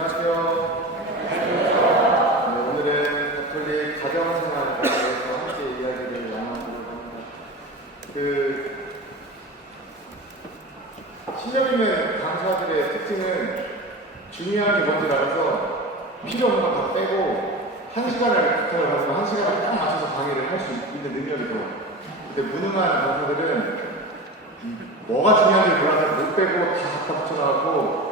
안녕하세요. 오늘은 가톨릭 가정생활에 대해서 함께 이야기를 나눠보려고 합니다. 신념 있는 강사들의 특징은 중요한 게 뭔지 알아서 필요 없는 거 다 빼고 1시간을 부탁을 받으면 1시간을 딱 맞춰서 강의를 할 수 있는 능력이 좋아요. 근데 무능한 강사들은 뭐가 중요한지 몰라서 못 빼고 다 갖다 붙여놔갖고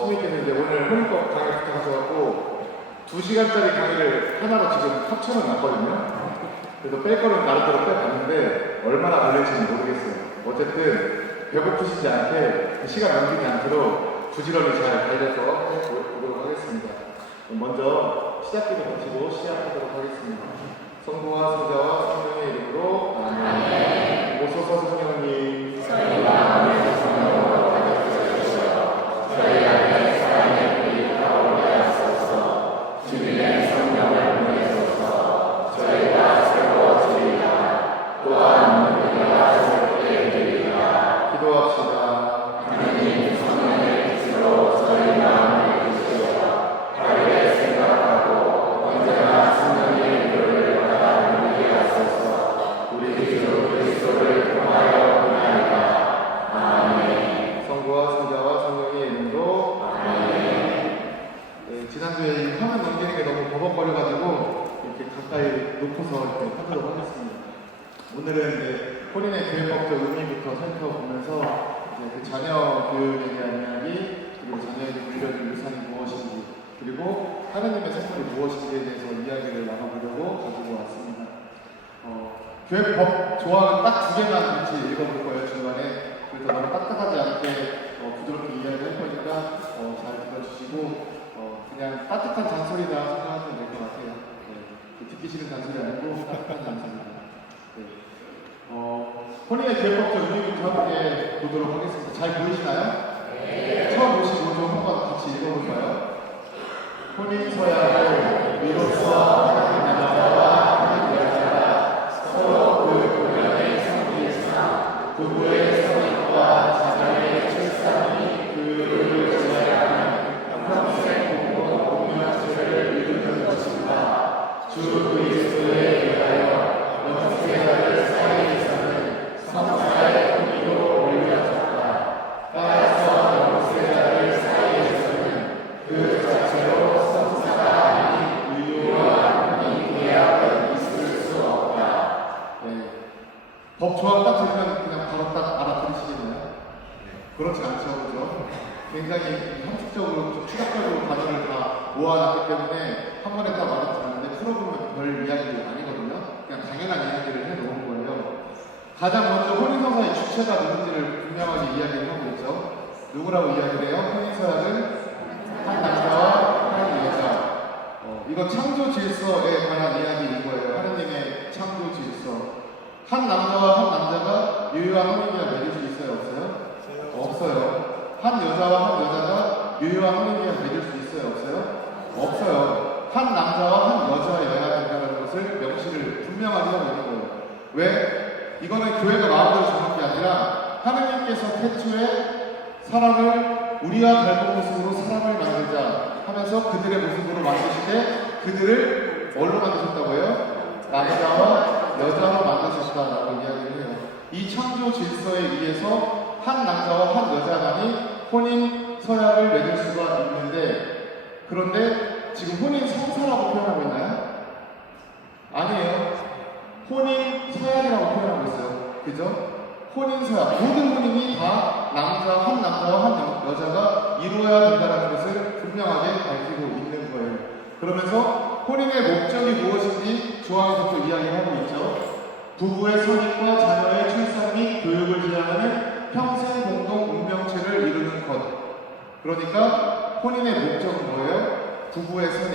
신님께서 이제 오늘 혼인법 강의 부탁하셔갖고 2시간짜리 강의를 하나로 지금 합쳐는 놨거든요. 그래서 뺄 거는 나름대로 빼봤는데 얼마나 걸릴지는 모르겠어요. 어쨌든 배고프시지 않게 시간 넘기지 않도록 부지런히 잘 달려서 해보도록 하겠습니다. 먼저 시작기도 거치고 시작하도록 하겠습니다. 성부와 성자와 성령의 이름으로 아멘. 오소서 성령님. 오늘은 이제 혼인의 교회법적 의미부터 살펴보면서 이제 그 자녀 교육에 대한 이야기, 그리고 자녀에게 물려줄 유산이 무엇인지, 그리고 하나님의 선물이 무엇인지에 대해서 이야기를 나눠보려고 가지고 왔습니다. 교회법 조항은 딱 2개만 같이 읽어볼 거예요, 중간에. 그래서 너무 딱딱하지 않게 부드럽게 이야기할 거니까 잘 들어주시고 그냥 따뜻한 잔소리다 생각하시면 될 것 같아요. 듣기 싫은 잔소리 아니고 따뜻한 잔소리다. 혼인의 교회법적 의미부터 함께 보도록 하겠습니다. 잘 보이시나요? 네. 처음 보시고 좀 한번 같이 읽어볼까요? 혼인 서약을 위로서 남자와 한 여자가 서로 그 본연의 성질상 부부의 성립과 자녀의 출산이 그를 지나가는 평생 공동 공명체를 이루는 것입니다. 주 그리스도에 의하여 영생자를 사이에서는 성사의 의미로 올려졌다. 따라서 영생자를 사이에서는 그 자체로 성사가 아닌 유효한 혼인계약은 있을 수 없다. 법 조항 딱 들으면 그냥 바로 딱 알아들으시겠나요? 그렇지 않죠, 그죠? 굉장히 형식적으로 좀 추가적으로 단어를 다 모아놨기 때문에 한 번에 다 말하지 않는데 풀어보면 별 이야기 아니거든요. 그냥 당연한 이야기를 해놓은 거예요. 가장 먼저 혼인서약의 주체가 누군지를 분명하게 이야기를 하고 있죠. 누구라고 이야기를 해요? 혼인서약은 한 남자와 한 여자. 이건 창조 질서에 관한 이야기인 거예요. 하느님의 창조 질서. 한 남자와 한 남자가 유효한 혼인계약 맺을 수 있어요? 없어요? 없어요. 한 여자와 한 여자가 유효한 혼인계약 맺을 수 있어요? 없어요? 없어요. 한 남자와 한 여자여야 된다는 것을 명시를 분명하게 하고 있는 거예요. 왜? 이거는 교회가 마음대로 정한 게 아니라 하느님께서 태초에 사람을 우리와 닮은 모습으로 사람을 만들자 하면서 그들의 모습으로 만드실 때 그들을 뭘로 만드셨다고 해요? 남자와 여자로 만드셨다라고 이야기를 해요. 이 창조 질서에 의해서 한 남자와 한 여자만이 혼인 서약을 맺을 수가 있는데, 그런데 지금 혼인 성사라고 표현하고 있나요? 아니에요. 혼인 서약이라고 표현하고 있어요. 그죠? 혼인 서약. 모든 혼인이 다 한 남자와 한 여자가 이루어야 된다는 것을 분명하게 밝히고 있는 거예요. 그러면서 혼인의 목적이 무엇인지 조항에서 또 이야기하고 있죠. 부부의 선임과 자녀의 출산 및 교육을 지향하는 평생 공동 운명체를 이루는 것. 그러니까 혼인의 목적은 뭐예요? 부부의 선임.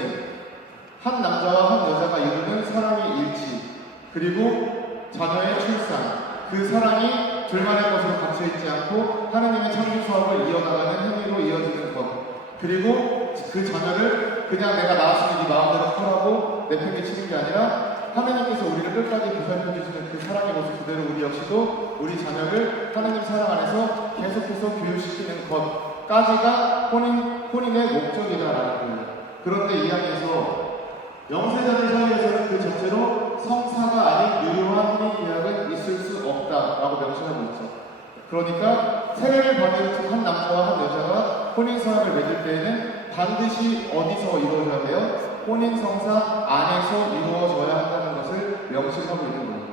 한 남자와 한 여자가 이루는 사랑의 일치. 그리고 자녀의 출산. 그 사랑이 둘만의 것으로 갇혀있지 않고 하나님의 창조 사업을 이어나가는 행위로 이어지는 것. 그리고 그 자녀를 그냥 내가 낳았으니 네 마음대로 하라고 내팽개치는 게 아니라 하나님께서 우리를 끝까지 보살펴주시는 그 사랑의 모습 그대로 우리 역시도 우리 자녀를 하나님 사랑 안에서 계속해서 교육시키는 것까지가 혼인 혼인의 목적이다라는 거예요. 그런데 이 이야기에서 영세자들 사이에서는 그 전체로 성사가 아닌 유효한 혼인 계약은 있을 수 없다라고 명시하고 있죠. 그러니까 세례를 받은 한 남자와 한 여자가 혼인 서약을 맺을 때에는 반드시 어디서 이루어져야 돼요? 혼인 성사 안에서 이루어져야 한다는 것을 명시하고 있는 거예요.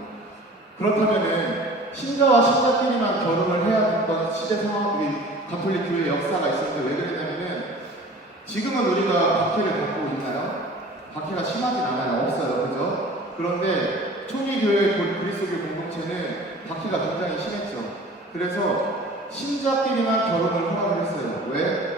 그렇다면은 신자와 신자끼리만 결혼을 해야 됐던 시대 상황이 가톨릭 교회 역사가 있었는데 왜 그랬냐면은 지금은 우리가 박해를 겪고 있나요? 박해가 심하진 않아요. 없어요. 그죠? 그런데 초기교회 그리스도교 공동체는 박해가 굉장히 심했죠. 그래서 신자끼리만 결혼을 허락을 했어요. 왜?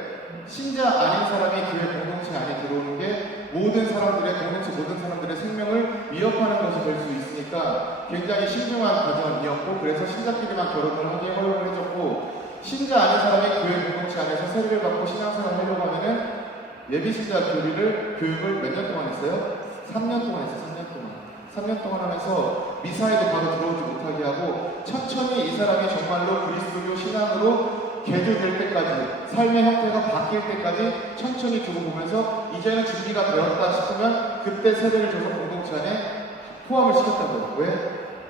신자 아닌 사람이 교회 공동체 안에 들어오는 게 모든 사람들의 공동체 모든 사람들의 생명을 위협하는 것이 될 수 있으니까 굉장히 신중한 과정이었고, 그래서 신자끼리만 결혼을 하게 허용을 해줬고, 신자 아닌 사람이 교회 공동체 안에서 세례를 받고 신앙생활을 하려고 하면은 예비신자 교육을 몇 년 동안 했어요? 3년 동안 했어요. 3년 동안. 3년 동안 하면서 미사에도 바로 들어오지 못하게 하고 천천히 이 사람이 정말로 그리스도교 신앙으로 개조될 때까지, 삶의 형태가 바뀔 때까지 천천히 두고 보면서 이제는 준비가 되었다 싶으면 그때 세례를 줘서 공동체 안에 포함을 시켰다고요. 왜?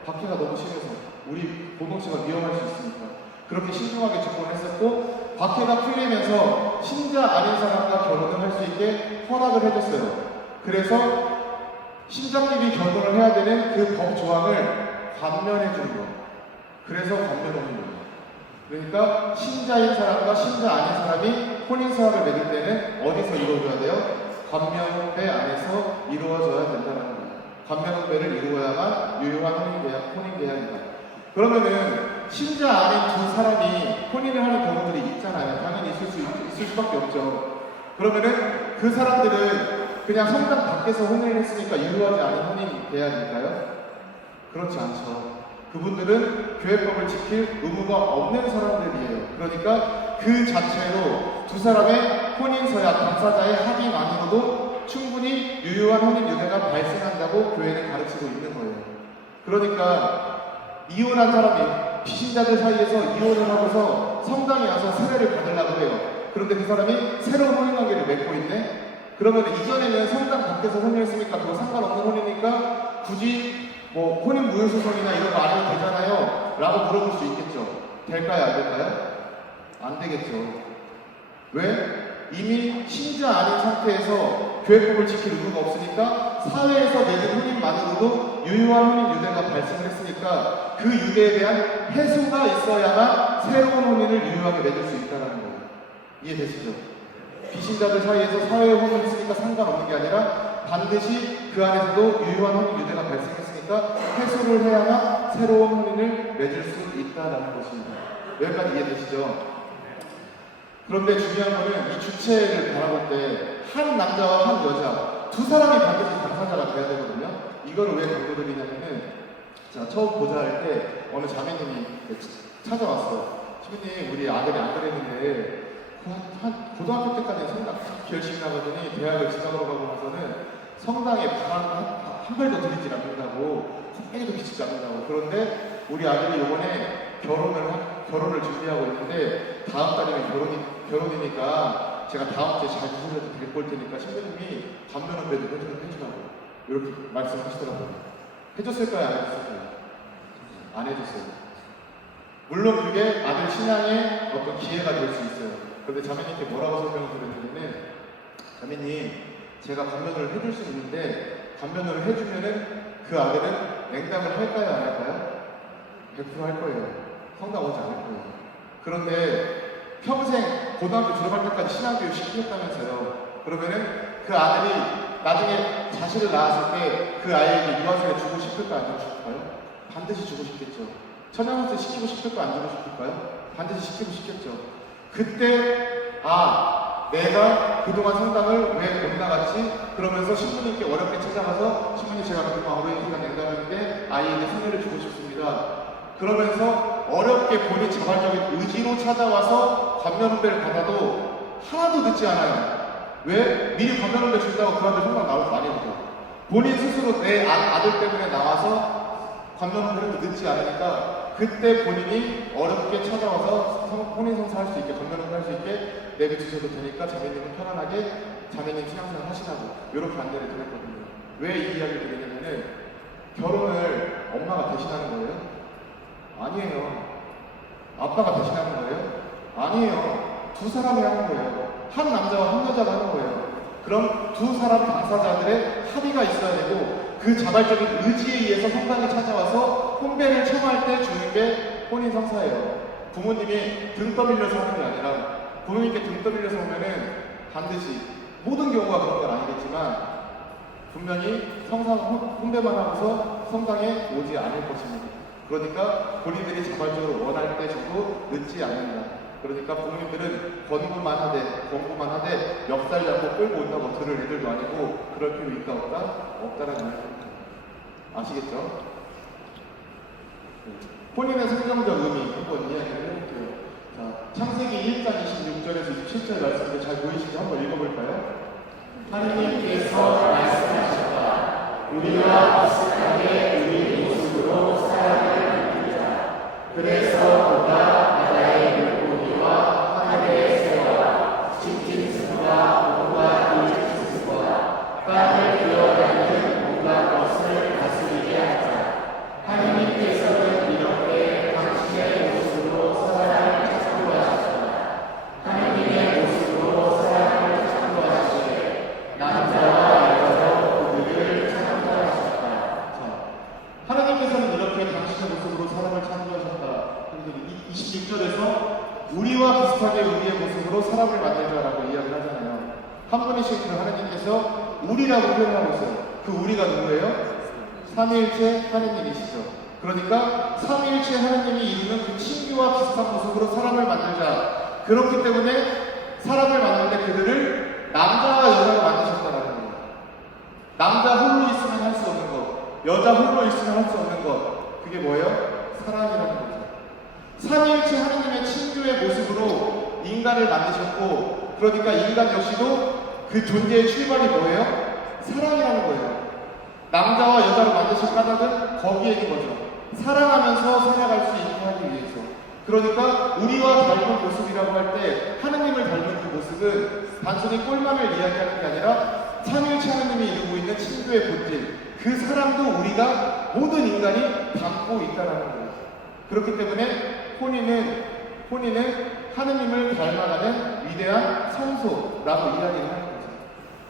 박해가 너무 심해서 우리 공동체가 위험할 수 있으니까 그렇게 신중하게 접근을 했었고, 박해가 풀리면서 신자 아닌 사람과 결혼을 할 수 있게 허락을 해줬어요. 그래서 신자끼리 결혼을 해야 되는 그 법 조항을 감면해주는 거. 그래서 감면하는 거예요. 그러니까 신자인 사람과 신자 아닌 사람이 혼인서약을 맺을 때는 어디서 이루어져야 돼요? 감면혼배 안에서 이루어져야 된다는 거예요. 감면혼배를 이루어야만 유효한 혼인계약이다. 그러면은 신자 아닌 두 사람이 혼인을 하는 경우들이 있잖아요. 당연히 있을 수밖에 없죠. 그러면은 그 사람들은 그냥 성당 밖에서 혼인을 했으니까 유효하지 않은 혼인 계약일까요? 그렇지 않죠. 그분들은 교회법을 지킬 의무가 없는 사람들이에요. 그러니까 그 자체로 두 사람의 혼인서약 당사자의 합의만으로도 충분히 유효한 혼인 유대가 발생한다고 교회는 가르치고 있는 거예요. 그러니까 이혼한 사람이 비신자들 사이에서 이혼을 하고서 성당에 와서 세례를 받으려고 해요. 그런데 그 사람이 새로운 혼인관계를 맺고 있네? 그러면 이전에는 성당 밖에서 혼인했으니까 그거 상관없는 혼이니까 굳이 뭐 혼인 무효소송이나 이런 거 안 해도 되잖아요 라고 물어볼 수 있겠죠. 될까요? 안 될까요? 안 되겠죠. 왜? 이미 신자 아닌 상태에서 교회법을 지킬 의무가 없으니까 사회에서 맺은 혼인만으로도 유효한 혼인 유대가 발생을 했으니까 그 유대에 대한 해소가 있어야만 새로운 혼인을 유효하게 맺을 수 있다는 거예요. 이해되시죠? 비신자들 사이에서 사회에 혼인을 했으니까 상관없는 게 아니라 반드시 그 안에서도 유효한 혼인 유대가 발생했으니까 해소를 해야만 새로운 혼인을 맺을 수 있다는 것입니다. 여기까지 이해되시죠? 그런데 중요한 거는 이 주체를 바라볼 때 한 남자와 한 여자 두 사람이 반드시 당사자가 돼야 되거든요. 이거를 왜 강조드리냐면은 자, 처음 보자 할 때 어느 자매님이 찾아왔어요. 주부님 우리 아들이 안 그랬는데 한 고등학교 때까지 성당 열심히 나가더니 대학을 지나가러 가고 나서는 성당에 한 발도 들이지 않는다고 콧배기도 비치지 않는다고. 그런데 우리 아들이 이번에 결혼을 준비하고 있는데 다음 달이면 결혼이니까 제가 다음 주에 잘 구슬려서 데리고 올 테니까 신부님이 감면혼배도 해주라고 이렇게 말씀하시더라고요. 해줬을까요? 안 해줬을까요? 안 해줬어요. 물론 그게 아들 신앙의 어떤 기회가 될 수 있어요. 그런데 자매님께 뭐라고 설명을 드렸냐면, 자매님 제가 감면을 해줄 수 있는데 감면을 해주면은 그 아들은 냉담을 할까요? 안 할까요? 100% 할 거예요. 성당 오지 않을 거예요. 그런데 평생 고등학교 졸업할 때까지 신앙교육 시키겠다면서요. 그러면은 그 아들이 나중에 자식을 낳았을 때 그 아이에게 유아세를 주고 싶을까요? 안 주고 싶을까요? 반드시 주고 싶겠죠. 천연한테 시키고 싶을까요? 안 주고 싶을까요? 반드시 시키고 싶겠죠. 그때 내가 그동안 성당을 왜 못 나갔지? 그러면서 신부님께 어렵게 찾아가서 신부님 제가 그동안 어린이가 냉담했는데 아이에게 생일을 주고 싶습니다. 그러면서 어렵게 본인 자발적인 의지로 찾아와서 감면혼배를 받아도 하나도 늦지 않아요. 왜? 미리 감면혼배 준다고 그 아들 성당 나올 거 아니거든요. 본인 스스로 내 아들 때문에 나와서 관면홍대를 늦지 않으니까 그때 본인이 어렵게 찾아와서 혼인성사 할 수 있게, 관면홍대 할 수 있게 내비두셔도 되니까 자매님은 편안하게 자매님 신앙생활 하시라고 이렇게 안내를 드렸거든요. 왜 이 이야기를 드리냐면은 결혼을 엄마가 대신하는 거예요? 아니에요. 아빠가 대신하는 거예요? 아니에요. 두 사람이 하는 거예요. 한 남자와 한 여자가 하는 거예요. 그럼 두 사람 당사자들의 합의가 있어야 되고 그 자발적인 의지에 의해서 성당에 찾아와서 혼배를 청할 때 주는 게 혼인성사예요. 부모님이 등 떠밀려서 하는 게 아니라 부모님께 등 떠밀려서 오면은 반드시 모든 경우가 그런 건 아니겠지만 분명히 혼배만 하고서 성당에 오지 않을 것입니다. 그러니까 본인들이 자발적으로 원할 때 저도 늦지 않는다. 그러니까 부모님들은 권고만 하되 멱살 잡고 끌고 온다고 들을 애들도 아니고 그럴 필요 있다 없다? 없다라는 말입니다. 아시겠죠? 혼인의 성경적 의미 한번 이야기를 해볼게요. 자, 창세기 1장 26절에서 27절 말씀들 잘 보이시죠? 한번 읽어볼까요? 하느님께서 말씀하셨다. 우리와 비슷하게 우리 모습으로 사람을 만들자. 그래서 그가 바다의 물고기와 하늘의 새와 짐승과 온갖 일식스와 땅을 기어다니는 온갖 것을 다스리게 하자. 하느님께서는 이렇게 당신의 모습으로 사람을 창조하셨다. 하느님의 모습으로 사람을 창조하시되 남자와 여자로 그들을 창조하셨다. 자, 하나님께서는 이렇게 당신의 모습으로 사람을 창조하셨다. 26절에서 우리와 비슷하게 우리의 모습으로 사람을 만들자라고 이야기를 하잖아요. 한 분이신 그 하나님께서 우리라고 표현하고 있어요. 그 우리가 누구예요? 삼위일체 하나님이시죠. 그러니까 삼위일체 하나님이 이루는 그 친구와 비슷한 모습으로 사람을 만들자. 그렇기 때문에 사람을 만들 때 그들을 남자와 여자로 만드셨다라는 거예요. 남자 홀로 있으면 할 수 없는 것, 여자 홀로 있으면 할 수 없는 것, 그게 뭐예요? 사랑이라는 거죠. 삼위일체 하나님의 친구의 모습으로 인간을 만드셨고, 그러니까 인간 역시도 그 존재의 출발이 뭐예요? 사랑이라는 거예요. 남자와 여자로 만드신 까닭은 거기에 있는 거죠. 사랑하면서 살아갈 수 있게 하기 위해서. 그러니까 우리와 닮은 모습이라고 할 때 하나님을 닮은 그 모습은 단순히 꼴만을 이야기하는 게 아니라 삼위일체 하나님이 이루고 있는 친구의 본질, 그 사랑도 우리가 모든 인간이 담고 있다는 거예요. 그렇기 때문에 혼인은 하느님을 닮아가는 위대한 성소라고 이야기를 하는 거죠.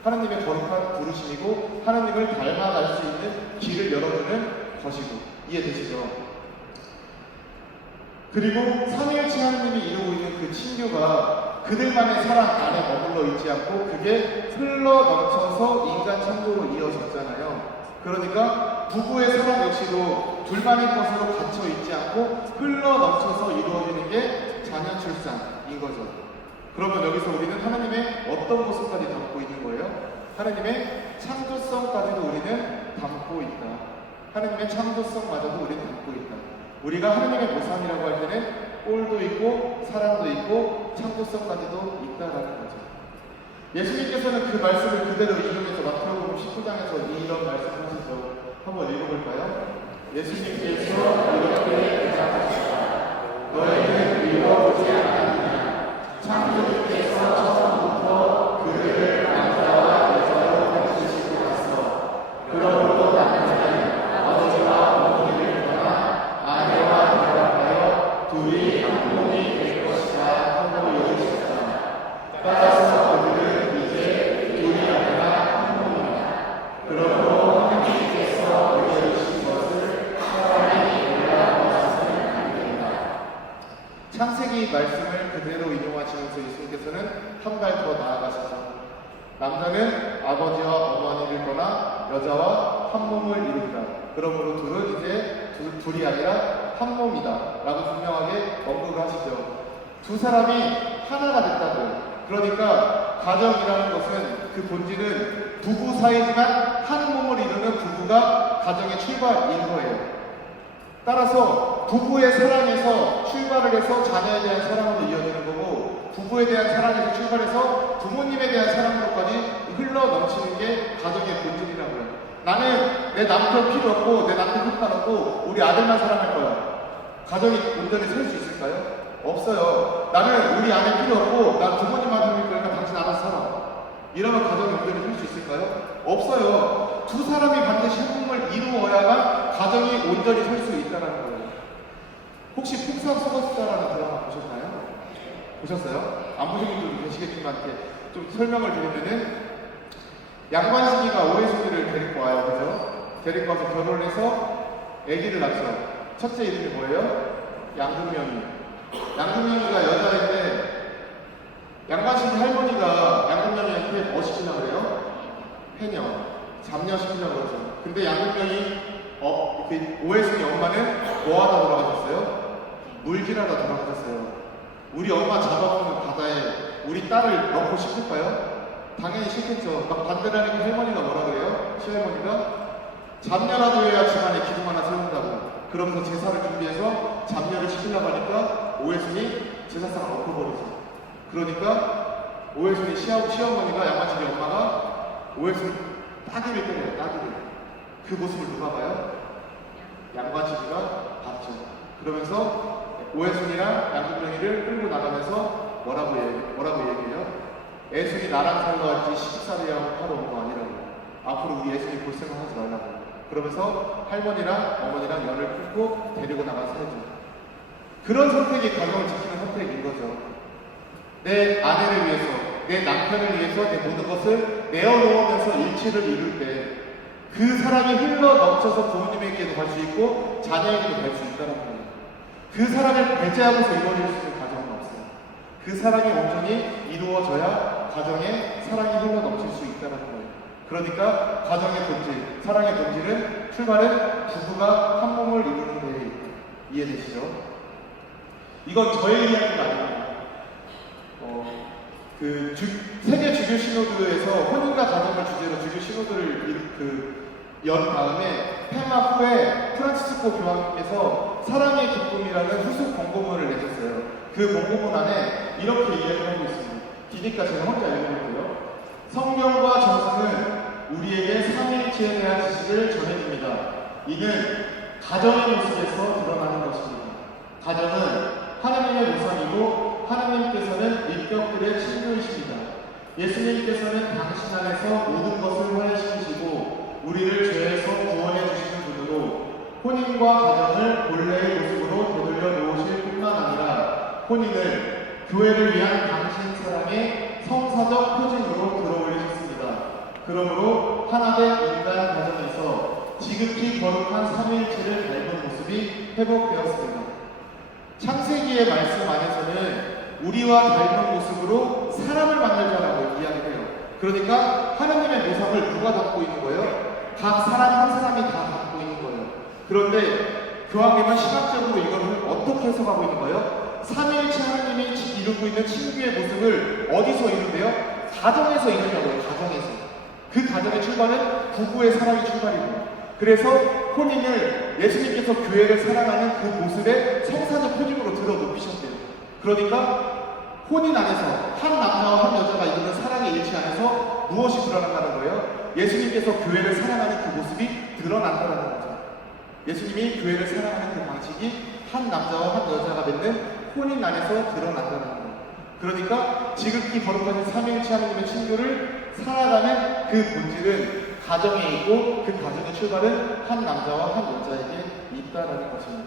하느님의 거룩한 부르심이고 하느님을 닮아갈 수 있는 길을 열어주는 것이고, 이해되시죠? 그리고 삼위일체 하느님이 이루고 있는 그 친교가 그들만의 사랑 안에 머물러 있지 않고 그게 흘러 넘쳐서 인간 창조로 이어졌잖아요. 그러니까 부부의 사랑 역시도 둘만의 것으로 갇혀 있지 않고 흘러 넘쳐서 이루어지는 게 자녀 출산인 거죠. 그러면 여기서 우리는 하나님의 어떤 모습까지 담고 있는 거예요? 하나님의 창조성까지도 우리는 담고 있다. 하나님의 창조성마저도 우리는 담고 있다. 우리가 하나님의 모상이라고 할 때는 꼴도 있고 사랑도 있고 창조성까지도 있다라는 거죠. 예수님께서는 그 말씀을 그대로 인용해서 마태복음 19장에서 이런 말씀하시죠. 한번 읽어볼까요? 예수님께서 이렇게 대답하셨다. 너희는 읽어보지 않았느냐? 창조주께서 처음부터 그들을 남자와 여자로 만드시고 나서 그러므로 남자는 아버지와 어머니를 떠나 아내와 결합하여 둘이 한 몸이 될 것이다 하고 이르셨다. 따라서 그들은 이제 둘이 아니라 한 몸이다. 그러므로 하나님께서 이루신 것을 사람이 몰라보아서는 안 된다. 창세기 말씀을 그대로 인용하시면서 예수님께서는 한 발 더 나아가셔서 남자는 아버지와 어머니를 떠나 여자와 한 몸을 이룬다. 그러므로 둘은 이제 둘이 아니라 한 몸이다 라고 분명하게 언급을 하시죠. 두 사람이 하나가 됐다고. 그러니까 가정이라는 것은 그 본질은 부부 사이지만 한 몸을 이루는 부부가 가정의 출발인 거예요. 따라서 부부의 사랑에서 출발을 해서 자녀에 대한 사랑으로 이어지는 거고, 부부에 대한 사랑에서 출발해서 부모님에 대한 사랑으로까지 흘러 넘치는 게 가정의 본질이라고요. 나는 내 남편 필요 없고 내 남편 상관없고 우리 아들만 사랑할 거야. 가정이 온전히 살 수 있을까요? 없어요. 나는 우리 아내 필요 없고 나 부모님만 살릴 거니까 당신 알아서 살아. 이러면 가정이 온전히 살 수 있을까요? 없어요. 두 사람이 반드시 합음을 이루어야만 가정이 온전히 살 수 있다는 거예요. 혹시 폭삭 속았다라는 드라마 보셨나요? 보셨어요? 안 보신 분들도 계시겠지만 이렇게 좀 설명을 드리면은 양관식이가 오해순이를 데리고 와요. 그죠? 데리고 와서 결혼해서 아기를 낳죠. 첫째 이름이 뭐예요? 양금명이. 양금명이가 여자인데 양관식 할머니가 양금명이한테 뭐 시키려고 그래요? 해녀, 잡녀 시키려고 그러죠. 근데 양금명이 오해순이 엄마는 뭐 하다 돌아가셨어요? 물질하다 돌아가셨어요. 우리 엄마 잡아먹는 바다에 우리 딸을 넣고 싶을까요? 당연히 싫겠죠. 막 반대를 하니까 할머니가 뭐라 그래요? 시할머니가 잡녀라도 해야 집안에 기둥 하나 세운다고. 그러면서 제사를 준비해서 잡녀를 시키려고 하니까 오해순이 제사상을 엎어버리죠. 그러니까 오해순이 시어머니가 양반집의 엄마가 오해순 따귀를 때려요. 따귀를. 그 모습을 누가 봐요? 양반집이가 봤죠. 그러면서 오해순이랑 양금명이를 끌고 나가면서 뭐라고 얘기해요? 애순이 나랑 살러왔지 시집살이라고 하러 온 거 아니라고. 앞으로 우리 애순이 볼 생각 하지 말라고. 그러면서 할머니랑 어머니랑 연을 끊고 데리고 나가서 살죠. 그런 선택이 가정을 지키는 선택인 거죠. 내 아내를 위해서, 내 남편을 위해서 내 모든 것을 내어놓으면서 일치를 이룰 때 그 사랑이 흘러 넘쳐서 부모님에게도 갈 수 있고 자녀에게도 갈 수 있다는 거예요. 그 사랑을 배제하고서 이루어질 수 있는 가정은 없어요. 그 사랑이 온전히 이루어져야 가정에 사랑이 흘러 넘칠 수 있다는 거예요. 그러니까 가정의 본질, 사랑의 본질은 출발은 부부가 한 몸을 이루는 데에 있다. 이해되시죠? 이건 저의 이야기가 아닙니다. 세계 주교 신호도에서 혼인과 가정을 주제로 주교 신호도를 연 다음에 폐마 후에 프란치스코 교황님께서 사랑의 기쁨이라는 후속 권고문을 내셨어요. 그 권고문 안에 이렇게 이야기를 하고 있습니다. 기니까 제가 혼자 읽어볼게요. 성경과 정서는 우리에게 삼위일체에 대한 지식을 전해줍니다. 이는 가정의 모습에서 드러나는 것입니다. 가정은 하나님의 모상이고 하나님께서는 인격들의 친구이십니다. 예수님께서는 당신 안에서 모든 것을 화해시키시고 우리를 죄에서 구원해 주시는 분으로 혼인과 가정을 본래의 모습으로 되돌려 놓으실 뿐만 아니라 혼인을 교회를 위한 당신 사랑의 성사적 표징으로 들어올리셨습니다. 그러므로 하나된 인간 가정에서 지극히 거룩한 삼위일체를 닮은 모습이 회복되었습니다. 창세기의 말씀 안에서는 우리와 닮은 모습으로 사람을 만들자라고 이야기해요. 그러니까 하나님의 모습을 누가 담고 있는 거예요? 각 사람 한 사람이 다 갖고 있는 거예요. 그런데 교황님은 시각적으로 이걸 어떻게 해석하고 있는 거예요? 삼위일체 하나님이 이루고 있는 친구의 모습을 어디서 이룬대요? 가정에서 이룬다고요. 가정에서. 그 가정의 출발은 부부의 사랑이 출발이고, 그래서 혼인을 예수님께서 교회를 사랑하는 그 모습의 성사적 표징으로 들어 높이셨대요. 그러니까 혼인 안에서 한 남자와 한 여자가 이루는 사랑의 일치 안에서 무엇이 드러난다는 거예요? 예수님께서 교회를 사랑하는 그 모습이 드러난다는 거죠. 예수님이 교회를 사랑하는 그 방식이 한 남자와 한 여자가 맺는 혼인 안에서 드러난다는 거예요. 그러니까 지극히 거룩한 삼위일체 하나님의 친구를 살아가는 그 본질은 가정에 있고 그 가정의 출발은 한 남자와 한 여자에게 있다라는 것입니다.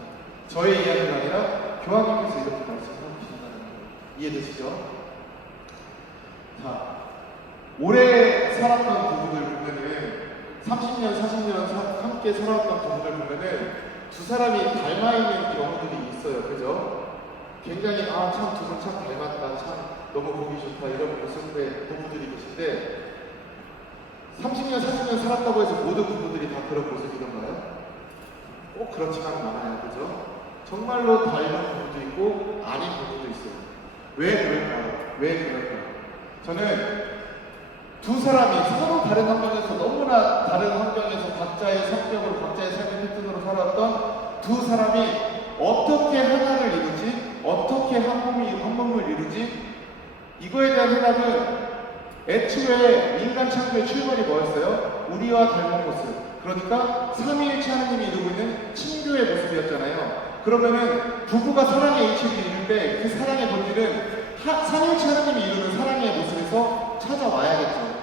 저의 이야기가 아니라 교황님께서 이렇게 말씀하고 계신다는 거예요. 이해되시죠? 자, 오래 살았던 부부들 보면은 30년, 40년 함께 살았던 부부들 보면은 두 사람이 닮아있는 경우들이 있어요. 그죠? 굉장히 참 두 분 참 닮았다, 참 너무 보기 좋다 이런 모습의 부부들이 계신데 30년, 40년 살았다고 해서 모든 부부들이 다 그런 모습이던가요? 꼭 그렇지만은 않아요. 그죠? 정말로 닮은 부부도 있고 아닌 부부도 있어요. 왜 그럴까요? 왜 그럴까요? 저는 두 사람이 서로 다른 환경에서 너무나 다른 환경에서 각자의 성격으로 각자의 삶의 패턴으로 살았던 두 사람이 어떻게 하나를 이루지? 어떻게 한 몸을 이루지? 이거에 대한 해답은 애초에 인간 창조의 출발이 뭐였어요? 우리와 닮은 모습. 그러니까 삼위일체 하나님이 이루고 있는 친교의 모습이었잖아요. 그러면은 부부가 사랑의 일치를 이룰 때 그 사랑의 본질은 삼위일체 하나님이 이루는 사랑의 모습에서 찾아와야겠죠.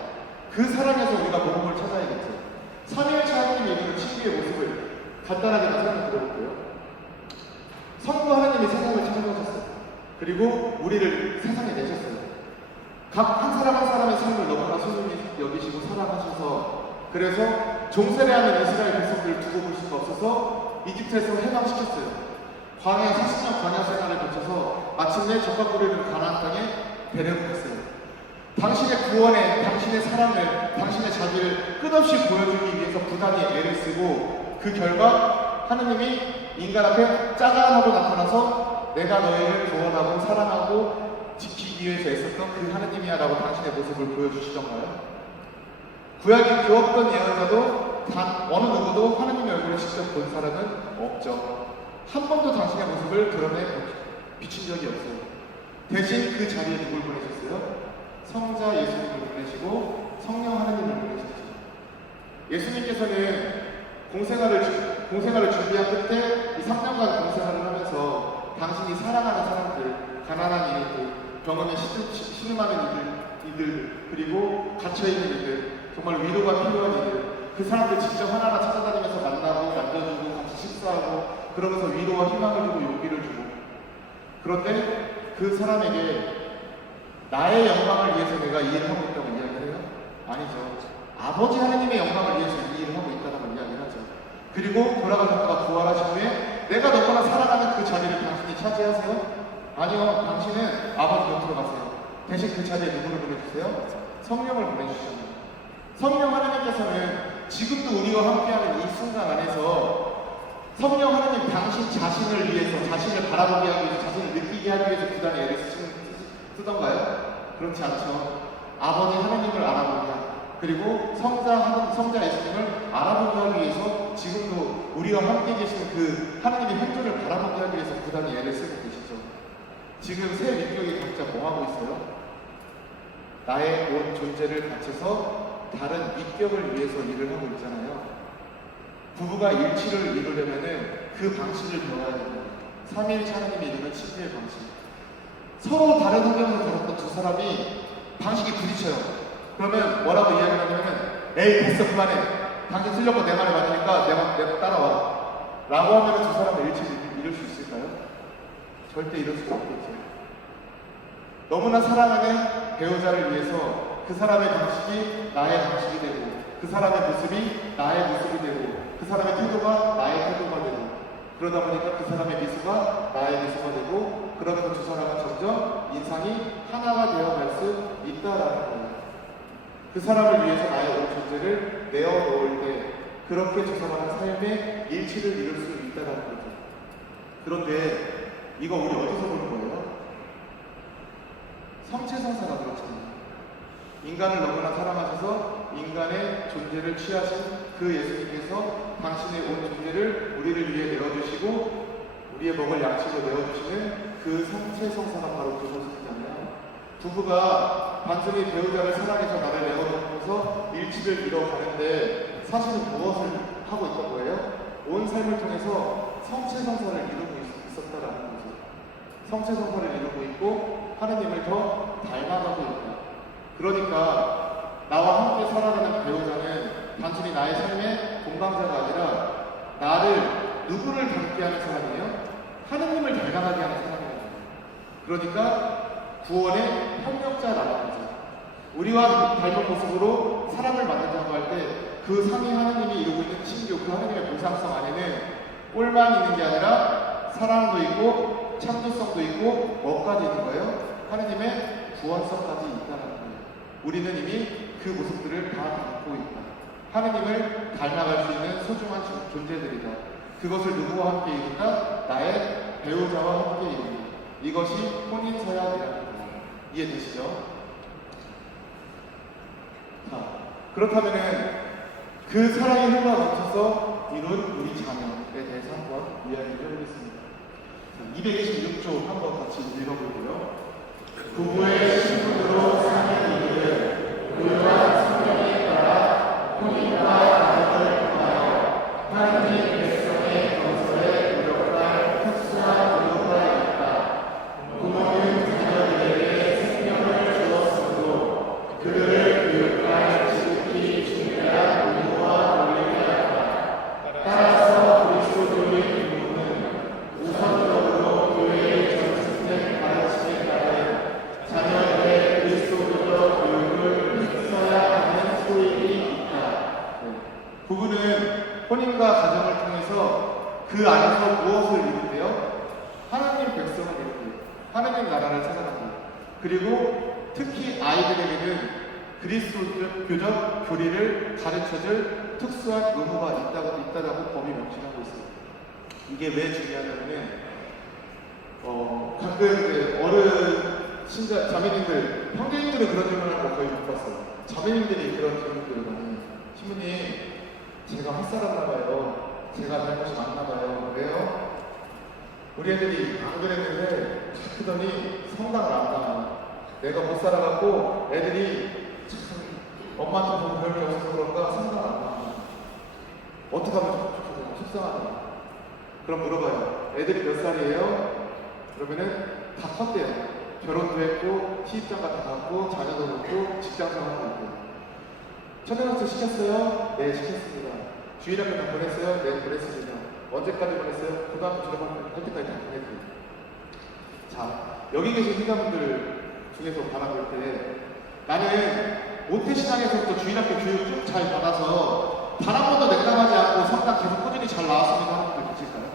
그 사랑에서 우리가 복음을 찾아야겠죠. 삼위일체 하나님이 이루는 친교의 모습을 간단하게 설명 드려볼게요. 성부 하나님이 세상을 창조하셨어요. 그리고 우리를 세상에 내셨어요. 각 한 사람 한 사람의 삶을 너무나 소중히 여기시고 사랑하셔서 그래서 종세례하는 이스라엘 백성들을 두고 볼 수가 없어서 이집트에서 해방시켰어요. 광야 40년 광야 생활을 거쳐서 마침내 적과 꿀을 가나안 땅에 데려갔어요. 당신의 구원에 당신의 사랑을 당신의 자비를 끝없이 보여주기 위해서 부단히 애를 쓰고 그 결과 하느님이 인간 앞에 짜잔하고 나타나서 내가 너희를 구원하고 사랑하고 지키기 위해서 애썼던 그 하느님이야 라고 당신의 모습을 보여주시던가요? 구약이 그 어떤 예언자도 단 어느 누구도 하느님의 얼굴을 직접 본 사람은 없죠. 한 번도 당신의 모습을 드러내 비친 적이 없어요. 대신 그 자리에 누굴 보내셨어요? 성자 예수님을 보내시고 성령 하느님을 보내셨죠. 예수님께서는 공생활을 준비한 끝에 이 3년간 공생활을 하면서 당신이 사랑하는 사람들, 가난한 이들, 병원에 신음하는 이들, 그리고 갇혀있는 이들, 정말 위로가 필요한 이들, 그 사람들 직접 하나하나 찾아다니면서 만나고 만져주고 같이 식사하고 그러면서 위로와 희망을 주고 용기를 주고, 그런데 그 사람에게 나의 영광을 위해서 내가 이 일을 하고 있다고 이야기를 해요? 아니죠. 아버지 하나님의 영광을 위해서 이 일을 하고 있다고 이야기를 하죠. 그리고 돌아가셨다가 부활하신 후에 내가 너무나 사랑하는 그 자리를 당신이 차지하세요? 아니요. 당신은 아버지 곁으로 가세요. 대신 그 자리에 누구를 보내주세요? 성령을 보내주시잖아요. 성령 하나님께서는 지금도 우리와 함께하는 이 순간 안에서 성령 하나님 당신 자신을 위해서, 자신을 바라보게 하기 위해서, 자신을 느끼게 하기 위해서 부단히 애를 쓰던가요? 그렇지 않죠. 아버지 하나님을 알아보게 하고, 그리고 성자 예수님을 알아보게 하기 위해서 지금도 우리와 함께 계시는 그 하나님의 행조를 바라보게 하기 위해서 부단히 애를 쓰고 계시죠. 지금 새 민족이 각자 뭐 하고 있어요? 나의 온 존재를 바쳐서 다른 위격을 위해서 일을 하고 있잖아요. 부부가 일치를 이루려면은 그 방식을 배워야 됩니다. 삼위일체 하나님이 이루는 친교의 방식. 서로 다른 환경에서 살았던 두 사람이 방식이 부딪혀요. 그러면 뭐라고 이야기를 하냐면은 에이 됐어 그만해. 당신 틀렸고 내 말이 맞으니까 내가 따라와. 라고 하면 두 사람의 일치를 이룰 수 있을까요? 절대 이룰 수가 없겠죠. 너무나 사랑하는 배우자를 위해서 그 사람의 방식이 나의 방식이 되고, 그 사람의 모습이 나의 모습이 되고, 그 사람의 태도가 나의 태도가 되고, 그러다 보니까 그 사람의 미소가 나의 미소가 되고, 그러면서 두 사람은 점점 인상이 하나가 되어갈 수 있다라는 거예요. 그 사람을 위해서 나의 온 존재를 내어놓을 때 그렇게 두 사람의 삶의 일치를 이룰 수 있다라는 거죠. 그런데 이거 우리 어디서 보는 거예요? 성체성사가 그렇잖아요. 인간을 너무나 사랑하셔서 인간의 존재를 취하신 그 예수님께서 당신의 온 존재를 우리를 위해 내어주시고 우리의 먹을 양식을 내어주시는 그 성체성사가 바로 그 모습이잖아요. 부부가 단순히 배우자를 사랑해서 나를 내어놓으면서 일치를 이뤄가는데 사실은 무엇을 하고 있던 거예요? 온 삶을 통해서 성체성사를 이루고 있었다라는 거죠. 성체성사를 이루고 있고 하느님을 더 닮아가고 있다. 그러니까 나와 함께 살아가는 배우자는 단순히 나의 삶의 동반자가 아니라 나를 누구를 닮게 하는 사람이에요? 하느님을 닮아가게 하는 사람이에요. 그러니까 구원의 협력자라는 거죠. 우리와 닮은 모습으로 사람을 만들자고 할 때 그 삼위 하느님이 이루고 있는 친교, 그 하느님의 보상성 안에는 꼴만 있는 게 아니라 사랑도 있고 창조성도 있고 뭐까지 있는 거예요? 하느님의 구원성까지 있다는 거예요. 우리는 이미 그 모습들을 다 담고 있다. 하느님을 닮아갈 수 있는 소중한 존재들이다. 그것을 누구와 함께 이룬다? 나의 배우자와 함께 이룬다. 이것이 혼인서약이라는 거예요. 이해되시죠? 자, 그렇다면은 그 사랑의 흐름에 맞춰서 이룬 우리 자녀에 대해서 한번 이야기를 해보겠습니다. 226조 한번 같이 읽어볼게요. 부부의 신분으로 사는 이들은 그와 성령에 따라 혼인과 아들을 그 안에서 무엇을 이루는데요? 하나님 백성을 이루고 하나님 나라를 찾아가고 그리고 특히 아이들에게는 그리스도교적 교리를 가르쳐줄 특수한 의무가 있다라고 법이 명시하고 있습니다. 이게 왜 중요하냐면은 가끔 어른 신자 자매님들 형제님들은 그런 질문을 하는 거 거의 못 봤어요. 자매님들이 그런 질문들을 많이 신부님 제가 헛살았나봐요. 제가 잘못이 많나봐요. 왜요? 우리 애들이 안 그랬는데 크더니 성당을 안 가. 내가 못 살아갖고 애들이 참 엄마한테 보면 별게 없어서 그런가 성당을 안 가. 어떻게 하면 좋겠어요? 속상하다. 그럼 물어봐요. 애들이 몇 살이에요? 그러면은 다 컸대요. 결혼도 했고 시집장가 다 갔고 자녀도 낳고 직장생활도 있고. 초등학생 시켰어요? 네 시켰습니다. 주일학교 다 보냈어요? 네 보냈습니다. 언제까지 보냈어요? 고등학교 졸업할 때까지 다 보냈고요. 자 여기 계신 신자분들 중에서 바라볼 때 나는 모태신앙에서부터 주일학교 교육 쭉 잘 받아서 단 한 번도 냉담하지 않고 성당 계속 꾸준히 잘 나왔습니다 하는 분들 계실까요?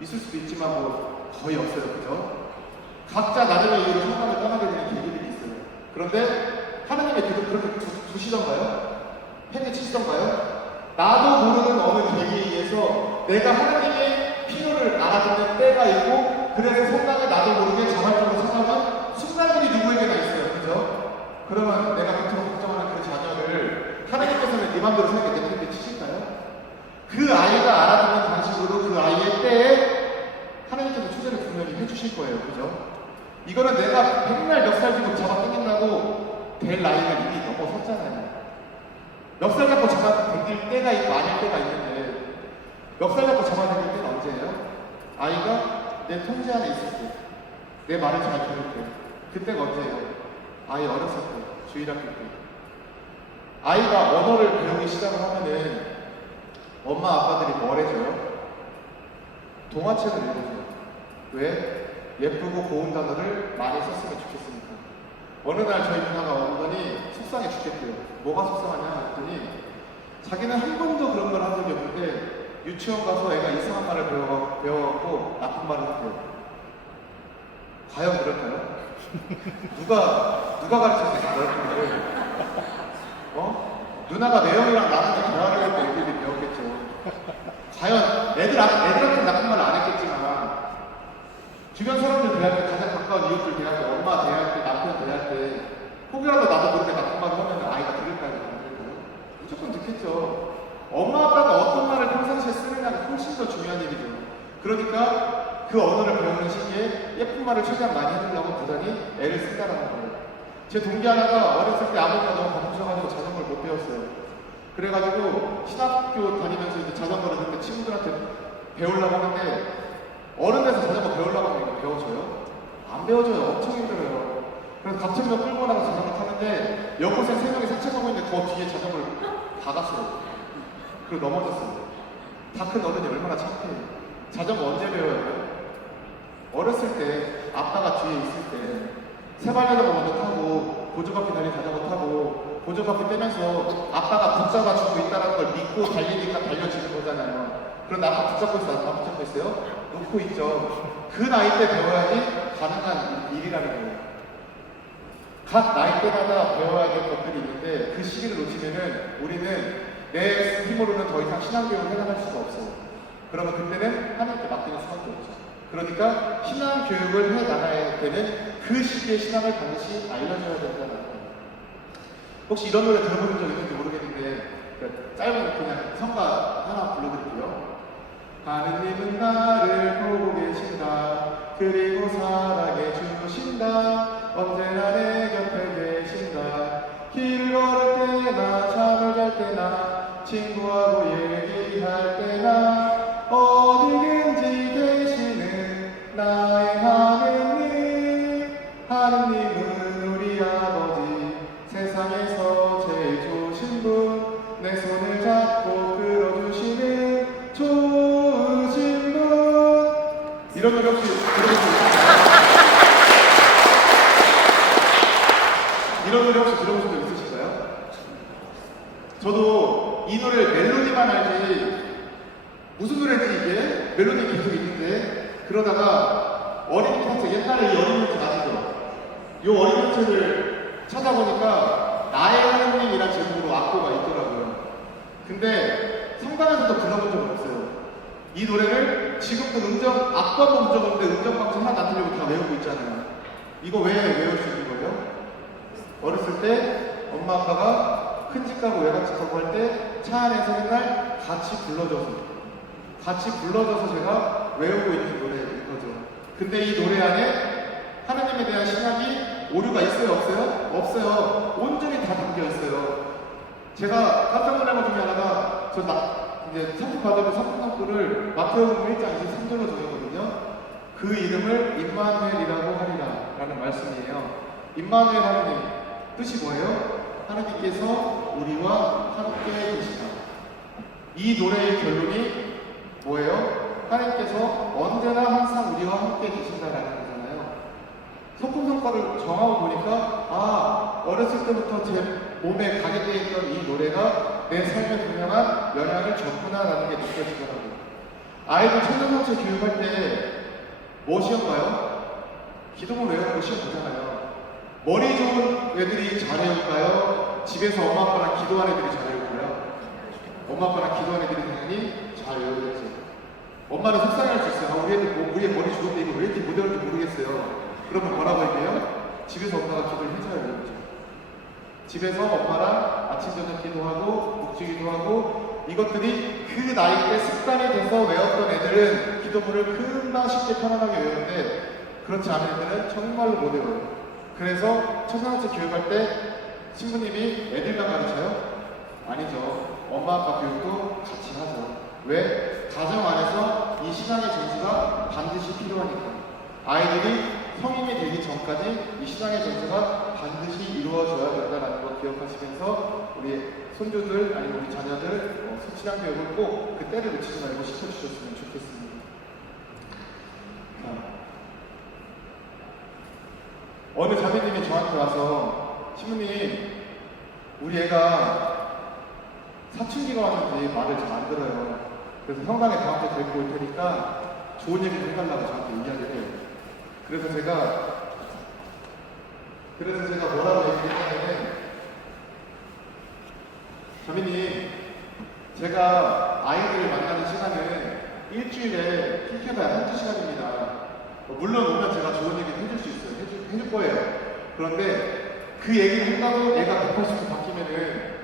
있을 수도 있지만 뭐 거의 없어요. 그죠? 각자 나름의 이유로 성당을 떠나게 되는 계기들이 있어요. 그런데 하나님의 뜻은 그렇게 두시던가요? 팽개 치시던가요? 나도 모르는 어느 계기에 의해서 내가 하나님의 필요를 알아듣는 때가 있고 그래서 성당에 나도 모르게 자발적으로 찾아간 순간들이 누구에게나 있어요. 그죠? 그러면 내가 그토록 걱정하는 그 자녀를 하나님께서는 네 맘대로 살게 내팽개 치실까요? 그 아이가 알아듣는 방식으로 그 아이의 때에 하나님께서 초대를 분명히 해주실 거예요. 그죠? 이거는 내가 백날 멱살 쥐고 잡아 당긴다고 될 나이를 이미 넘어섰잖아요. 멱살 잡고 잡아 당길 때가 있고 아닐 때가 있는데 멱살 잡고 잡아 당길 때는 언제예요? 아이가 내 통제 안에 있을 때, 내 말을 잘 들을 때, 그때가 언제예요? 아이 어렸을 때, 주일학교 때. 아이가 언어를 배우기 시작을 하면은 엄마 아빠들이 뭘 해줘요? 동화책을 읽어줘요. 왜? 예쁘고 고운 단어를 많이 썼으면 좋겠으니까. 어느 날 저희 누나가 오더니 속상해 죽겠대요. 뭐가 속상하냐 했더니 자기는 한 번도 그런 걸 한 적이 없는데 유치원 가서 애가 이상한 말을 배워갖고 나쁜 말을 했대요. 과연 그럴까요? 누가 가르쳤어요? 그런 거를? 누나가 매형이랑 나랑 대화를 할 때 애들이 배웠겠죠. 과연 애들한테 나쁜 말을 안 했겠지만 주변 사람들 대할 때 가장 가까운 이웃들 대할 때 엄마 대할 때 남편 대할 때 혹여라도 나도 모르게 나쁜 말을 하면 아이가 들을까요? 안 들을까요? 무조건 듣겠죠. 엄마 아빠가 어떤 말을 평상시에 쓰느냐가 훨씬 더 중요한 일이죠. 그러니까 그 언어를 배우는 시기에 예쁜 말을 최대한 많이 해주려고 부단히 애를 쓴다는 거예요. 제 동기 하나가 어렸을 때 아버지가 너무 바쁘셔가지고 자전거를 못 배웠어요. 그래가지고 신학교 다니면서 이제 자전거를 그때 친구들한테 배우려고 하는데 어른 돼서 자전거 배우려고 하면 이거 배워줘요? 안 배워줘요. 엄청 힘들어요. 그래서 갑자기 끌고 나가서 자전거 타는데 여고생 3명이 산책하고 있는데 그 뒤에 자전거를 박았어요. 그리고 넘어졌어요. 다 큰 어른이 얼마나 착해요. 자전거 언제 배워야 돼요? 어렸을 때 아빠가 뒤에 있을 때 세발자전거 먼저 타고 보조바퀴 달린 자전거 타고 보조바퀴 떼면서 아빠가 붙잡아주고 있다는 걸 믿고 달리니까 달려지는 거잖아요. 그런데 아빠 붙잡고 있어요? 안 붙잡고 있어요? 놓고 있죠. 그 나이 때 배워야지 가능한 일이라는 거예요. 각 나이 때마다 배워야 될 것들이 있는데 그 시기를 놓치면은 우리는 내 힘으로는 더 이상 신앙교육을 해나갈 수가 없어요. 그러면 그때는 하나님께 맡기는 수밖에 없죠. 그러니까 신앙교육을 해나가야 되는 그 시기에 신앙을 반드시 알려줘야 된다는 거예요. 혹시 이런 노래 들어보신 적 있는지 모르겠는데 짧은 그냥 성가 하나 불러드릴게요. 하느님은 나를 보고 계신다. 그리고 사랑해 주신다. 언제나 내 곁에 계신다. 길 걸을 때나 잠을 잘 때나 친구하고 얘기할 때나 어디든지 계시는 나의 하느님. 하느님은 우리 아버지 세상에서 제일 좋으신 분. 내 손을 잡고 끌어주시는 좋으신 분. 이런 노래 혹시 들어보셨나요? 이런 노래 혹시 들어보신 적 있으실까요? 저도 이 노래 멜로디만 알지 무슨 노래지 이게? 멜로디 계속 있는데 그러다가 어린이 단체 옛날에 이 어린이 단체 아시죠? 이 어린이 단체를 찾아보니까 나의 하나님이라는 제목으로 악보가 있더라고요. 근데 성당에서도 불러본 적은 없어요. 이 노래를 지금도 악보 한번 불러보는데 음정방송 하나 안 틀리고 다 외우고 있잖아요. 이거 왜 외울 수 있는 거예요? 어렸을 때 엄마 아빠가 큰 집 가고 외갓집 가고 할 때 차 안에서 맨날 같이 불러줘서 제가 외우고 있는 노래인 거죠. 근데 이 노래 안에 하나님에 대한 신학이 오류가 있어요? 없어요? 없어요. 온전히 다 담겨 있어요. 제가 깜짝 놀란 것 중에 하나가 이제 상품 받으면 상품상표를 마태복음 1장 23절로 정했거든요. 그 이름을 임마누엘이라고 하리라 라는 말씀이에요. 임마누엘 하나님 뜻이 뭐예요? 하나님께서 우리와 함께 계시다. 이 노래의 결론이 뭐예요? 하나님께서 언제나 항상 우리와 함께 계신다라는 거잖아요. 성품성과를 정하고 보니까 어렸을 때부터 제 몸에 가게 되어 있던 이 노래가 내 삶에 분명한 영향을 줬구나라는 게 느껴지더라고요. 아이들 청년상체 교육할 때 뭐 시험 봐요? 기도문 외우는 거 시험 보잖아요. 머리 좋은 애들이 잘 외울까요? 집에서 엄마 아빠랑 기도한 애들이 잘 외울까요? 엄마 아빠랑 기도한 애들이 당연히 잘 외우겠죠. 엄마는 속상해할 수 있어요. 우리의 머리 좋은데 이거 왜 이렇게 못 외울지 모르겠어요. 그러면 뭐라고 얘기해요? 집에서 엄마가 기도를 해줘야 외우죠. 집에서 엄마랑 아침 저녁 기도하고 묵주기도 하고 이것들이 그 나이 때 습관이 돼서 외웠던 애들은 기도문을 금방 쉽게 편안하게 외우는데 그렇지 않은 애들은 정말로 못 외워요. 그래서 청소년체 교육할 때 신부님이 애들만 가르쳐요? 아니죠. 엄마 아빠 교육도 같이 하죠. 왜? 가정 안에서 이 신앙의 전수가 반드시 필요하니까. 아이들이 성인이 되기 전까지 이 신앙의 전수가 반드시 이루어져야 된다는 걸 기억하시면서 우리 손주들 아니면 우리 자녀들 신앙 교육을 꼭 그 때를 놓치지 말고 시켜주셨으면 좋겠습니다. 어느 자매님이 저한테 와서 신부님 우리 애가 사춘기가 왔는데 말을 잘 안 들어요. 그래서 성당에 다음 주에 데리고 올 테니까 좋은 얘기 좀 해달라고 저한테 이야기를 해요. 그래서 제가 뭐라고 얘기했냐면 자매님 제가 아이들을 만나는 시간은 일주일에 길게봐야 한두 시간입니다. 물론 오면 제가 좋은 얘기를 해줄 수 있어요. 해줄 거예요. 그런데 그 얘기를 한다고 얘가 180도 바뀌면은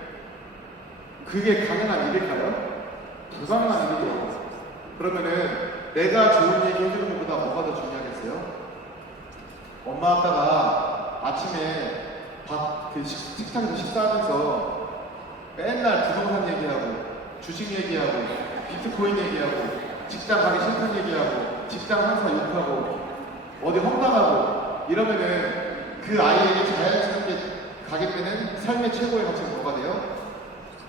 그게 가능한 일일까요? 불가능한 일이죠. 그러면은 내가 좋은 얘기 해주는 것보다 뭐가 더 중요하겠어요? 엄마 아빠가 아침에 식탁에서 식사하면서 맨날 부동산 얘기하고 주식 얘기하고 비트코인 얘기하고 직장 가기 싫다는 얘기하고 직장 상사 욕하고 어디 황당하고 이러면은 그 아이에게 자연스럽게 가게 되는 삶의 최고의 가치가 뭐가 돼요?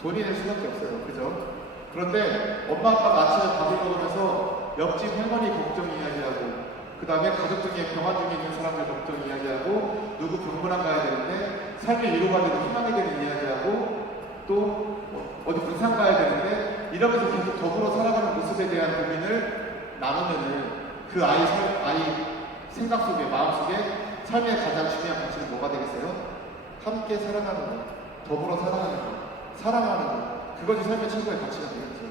돈이 될 수밖에 없어요. 그죠? 그런데 엄마 아빠가 아침에 밥을 먹으면서 옆집 할머니 걱정 이야기하고 그 다음에 가족 중에 병원 중에 있는 사람들 걱정 이야기하고 누구 병문안 가야 되는데 삶의 위로가 되고 희망이 되는 이야기하고 또 어디 분산 가야 되는데 이러면서 계속 더불어 살아가는 모습에 대한 고민을 나누면은 그 아이 생각 속에 마음 속에 삶의 가장 중요한 가치는 뭐가 되겠어요? 함께 살아가는 것, 더불어 살아가는 것, 사랑하는 것, 그것이 삶의 최고의 가치가 되겠죠.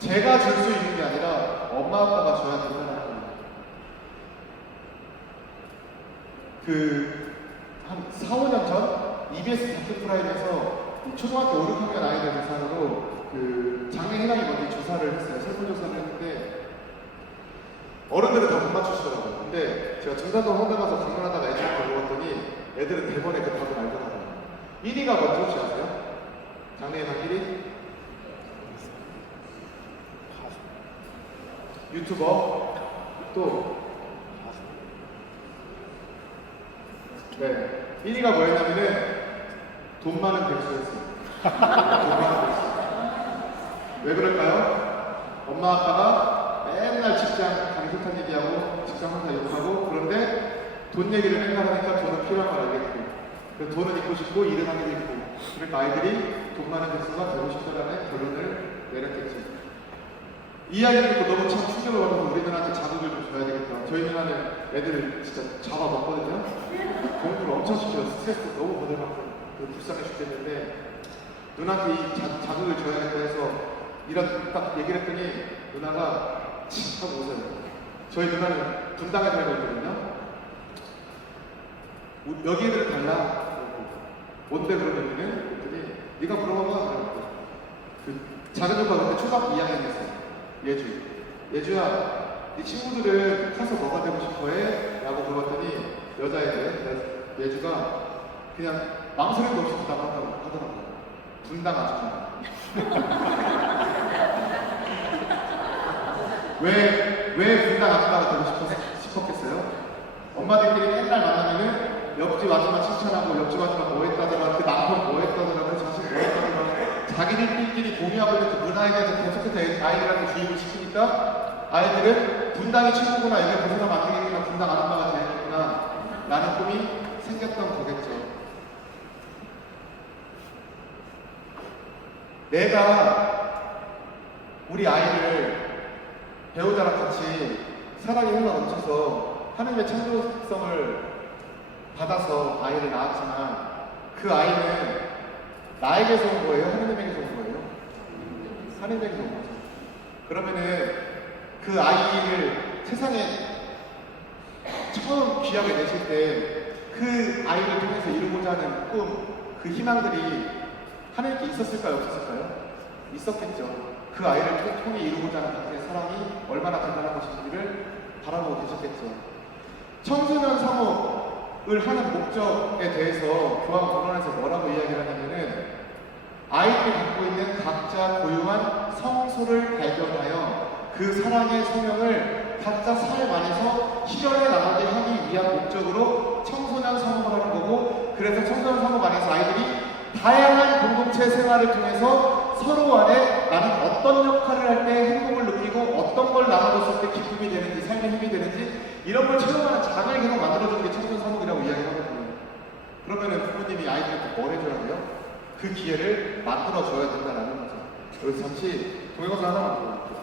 제가 줄 수 있는 게 아니라 엄마 아빠가 줘야 된다는 거예요. 한 4, 5년 전 EBS 다큐프라임에서 초등학교 5, 6학년 아이들 대상으로 장래 희망이 뭔지 조사를 했어요. 설문조사를 했는데 어른들은 다 못 맞추시더라고요. 근데 제가 중산동 홍대 가서 방문하다가 애들한테 물어봤더니 애들은 대번에 그 답을 알더라고요. 1위가 뭔지 혹시 아세요? 장래 희망 1위? 유튜버? 또? 네. 1위가 뭐였냐면은 돈 많은 백수였어요. 돈 많은 백수. 왜 그럴까요? 엄마 아빠가 맨날 직장 가기 싫다는 얘기하고 직장 항상 욕하고 그런데 돈 얘기를 맨날 하니까 돈은 필요한 걸 알겠고 그래서 돈은 있고 싶고 일은 하게 됐고 그러니까 아이들이 돈 많은 백수가 되고 싶다라는 결론을 내렸겠죠. 이 이야기를 듣고 너무 참 충격을 받아서 우리 누나한테 자극을 좀 줘야 되겠다. 저희 누나는 애들을 진짜 잡아먹거든요. 공부를 엄청 시켜요. 스트레스 너무 받을만큼 불쌍해 죽겠는데 누나한테 이 자극을 줘야겠다 해서 이런 딱 얘기를 했더니 누나가 치 하고 웃어요. 저희 누나는 분당에 살고 있거든요. 여기 애들은 달라. 뭔데 그런 얘기는? 그랬더니 네가 물어봐봐. 그 작은 오빠 그때 초등학교 2학년이었어요. 예주야, 네 친구들은 커서 뭐가 되고 싶어 해? 라고 물어봤더니 여자애들, 예주가 그냥 망설임도 없이 대답한다고 하더라고요. 분당 아줌마. 왜 분당 아줌마가 되고 싶었겠어요? 엄마들끼리 맨날 만나면은 옆집 아줌마 칭찬하고 옆집 아줌마 뭐 했다더라, 그 남편 뭐 했다더라, 그 자식 뭐 했다더라, 자기들끼리 공유하고 있는 그 문화에 대해서 계속해서 아이들한테 주입을 시키니까 아이들은 분당이 친구구나, 이게 벗어나면 안 되겠구나, 분당 아줌마가 되겠구나 라는 꿈이 생겼던 거겠죠. 내가 우리 아이를 배우자랑 같이 사랑이 흘러넘쳐서 하나님의 창조성을 받아서 아이를 낳았지만 그 아이는 나에게서 온 거예요? 하나님에게서 온 거예요? 하나님에게서 온 거죠. 그러면은 그 아이를 세상에 처음 귀하게 내실 때 그 아이를 통해서 이루고자 하는 꿈, 그 희망들이 하나님께 있었을까요? 없었을까요? 있었겠죠. 그 아이를 통해 이루고자 하는 당신의 사랑이 얼마나 대단한 것인지를 바라보고 계셨겠죠. 청소년 사목을 하는 목적에 대해서 교황 본원에서 뭐라고 이야기를 하냐면은 아이들이 갖고 있는 각자 고유한 성소를 발견하여 그 사랑의 소명을 각자 삶 안에서 실현해 나가게 하기 위한 목적으로 청소년 사목을 하는 거고, 그래서 청소년 사목 안에서 아이들이 다양한 공동체 생활을 통해서 서로 안에 나는 어떤 역할을 할 때 행복을 느끼고 어떤 걸 나눠줬을 때 기쁨이 되는지 삶의 힘이 되는지 이런 걸 체험하는 장을 계속 만들어주는 게 청소년 사목이라고 이야기하거든요. 그러면은 부모님이 아이들한테 뭘 해줘야 돼요? 그 기회를 만들어줘야 된다는 거죠. 그래서 잠시 동영상 하나만 보여드릴게요.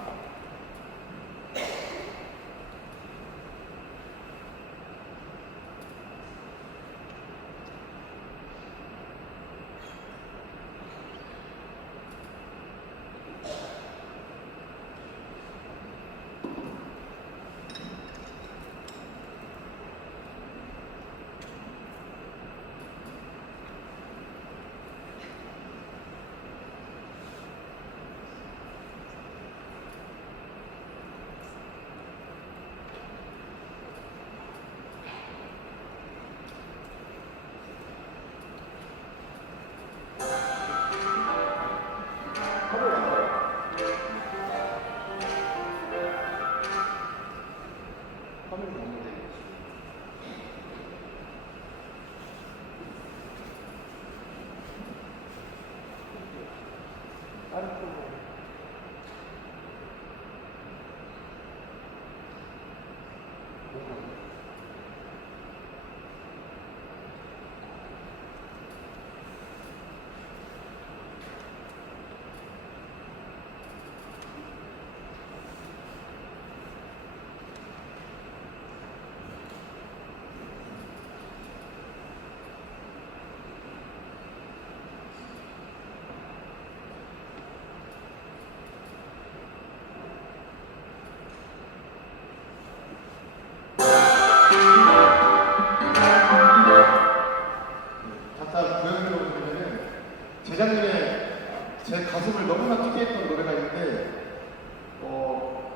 재작년에 제 가슴을 너무나 뛰게 했던 노래가 있는데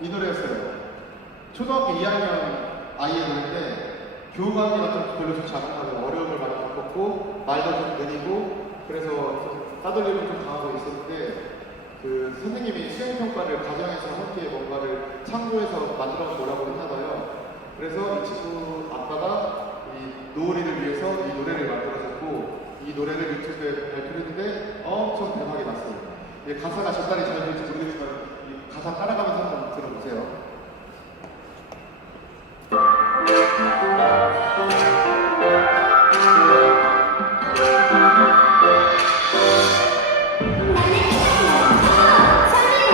이 노래였어요. 초등학교 2학년 아이의 노래인데 교감기가 좀 별로 좋지 않고 어려움을 많이 겪었고 말도 좀 느리고 그래서 따돌림을 좀 당하고 있었는데 그 선생님이 수행평가를 가정에서 함께 뭔가를 참고해서 만들어 보라고 했나봐요. 그래서 이 친구 아빠가 이 노을이를 위해서 이 노래를 만들어줬고 이 노래를 유튜브에 발표했는데 엄청 대박이 났어요. 가사가 전달이 잘 될지 모르겠지만 이 가사 따라가면서 한번 들어보세요.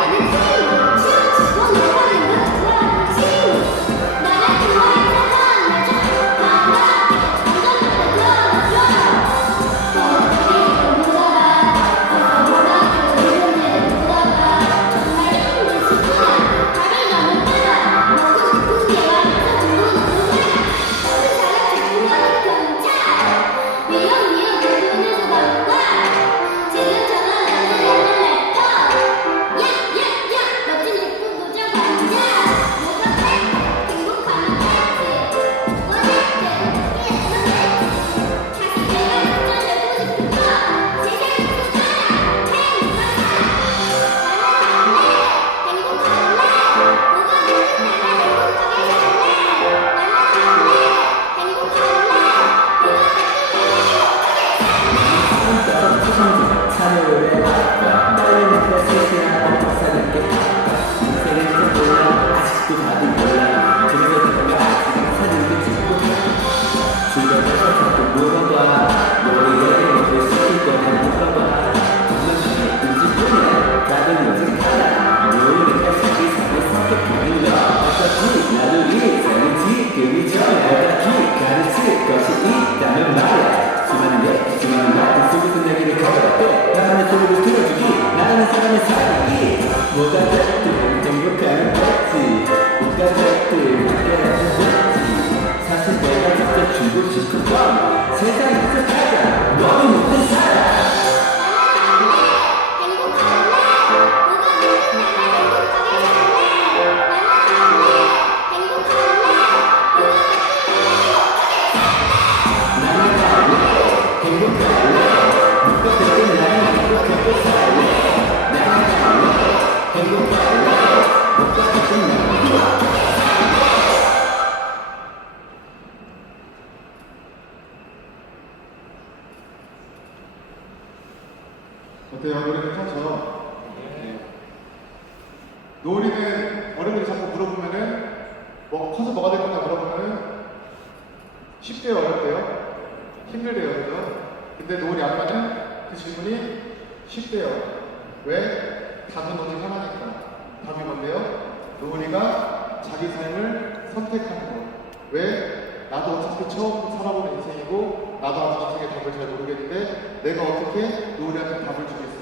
삶이 많은 세상이 치워주고 세상에서 가장 너무 높은 사람. 어때요? 노래 괜찮죠? 네. 노을이는 어른들이 자꾸 물어보면은 커서 뭐가 될 거냐 물어보면은 쉽대요, 어렵대요? 힘들대요, 그죠? 근데 노을이 아빠는 그 질문이 쉽대요. 왜? 답은 오직 하나니까. 답이 뭔데요? 노을이가 자기 삶을 선택하는 거. 왜? 나도 어차피 처음 살아보는 인생이고 나도 아직 인생의 답을 잘 모르겠는데 내가 어떻게 노을이한테 답을 주겠어?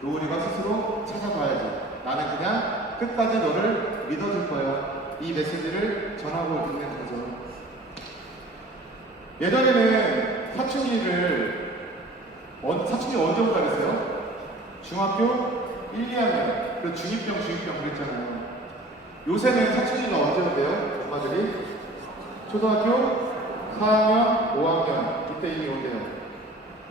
노을이가 스스로 찾아봐야지. 나는 그냥 끝까지 너를 믿어줄 거야. 이 메시지를 전하고 있는 거죠. 예전에는 사춘기 언제부터 그랬어요? 중학교 1, 2학년, 그 중이병 그랬잖아요. 요새는 사춘기가 언제면 돼요? 엄마들이? 초등학교 4학년, 5학년, 이때 이미 온대요.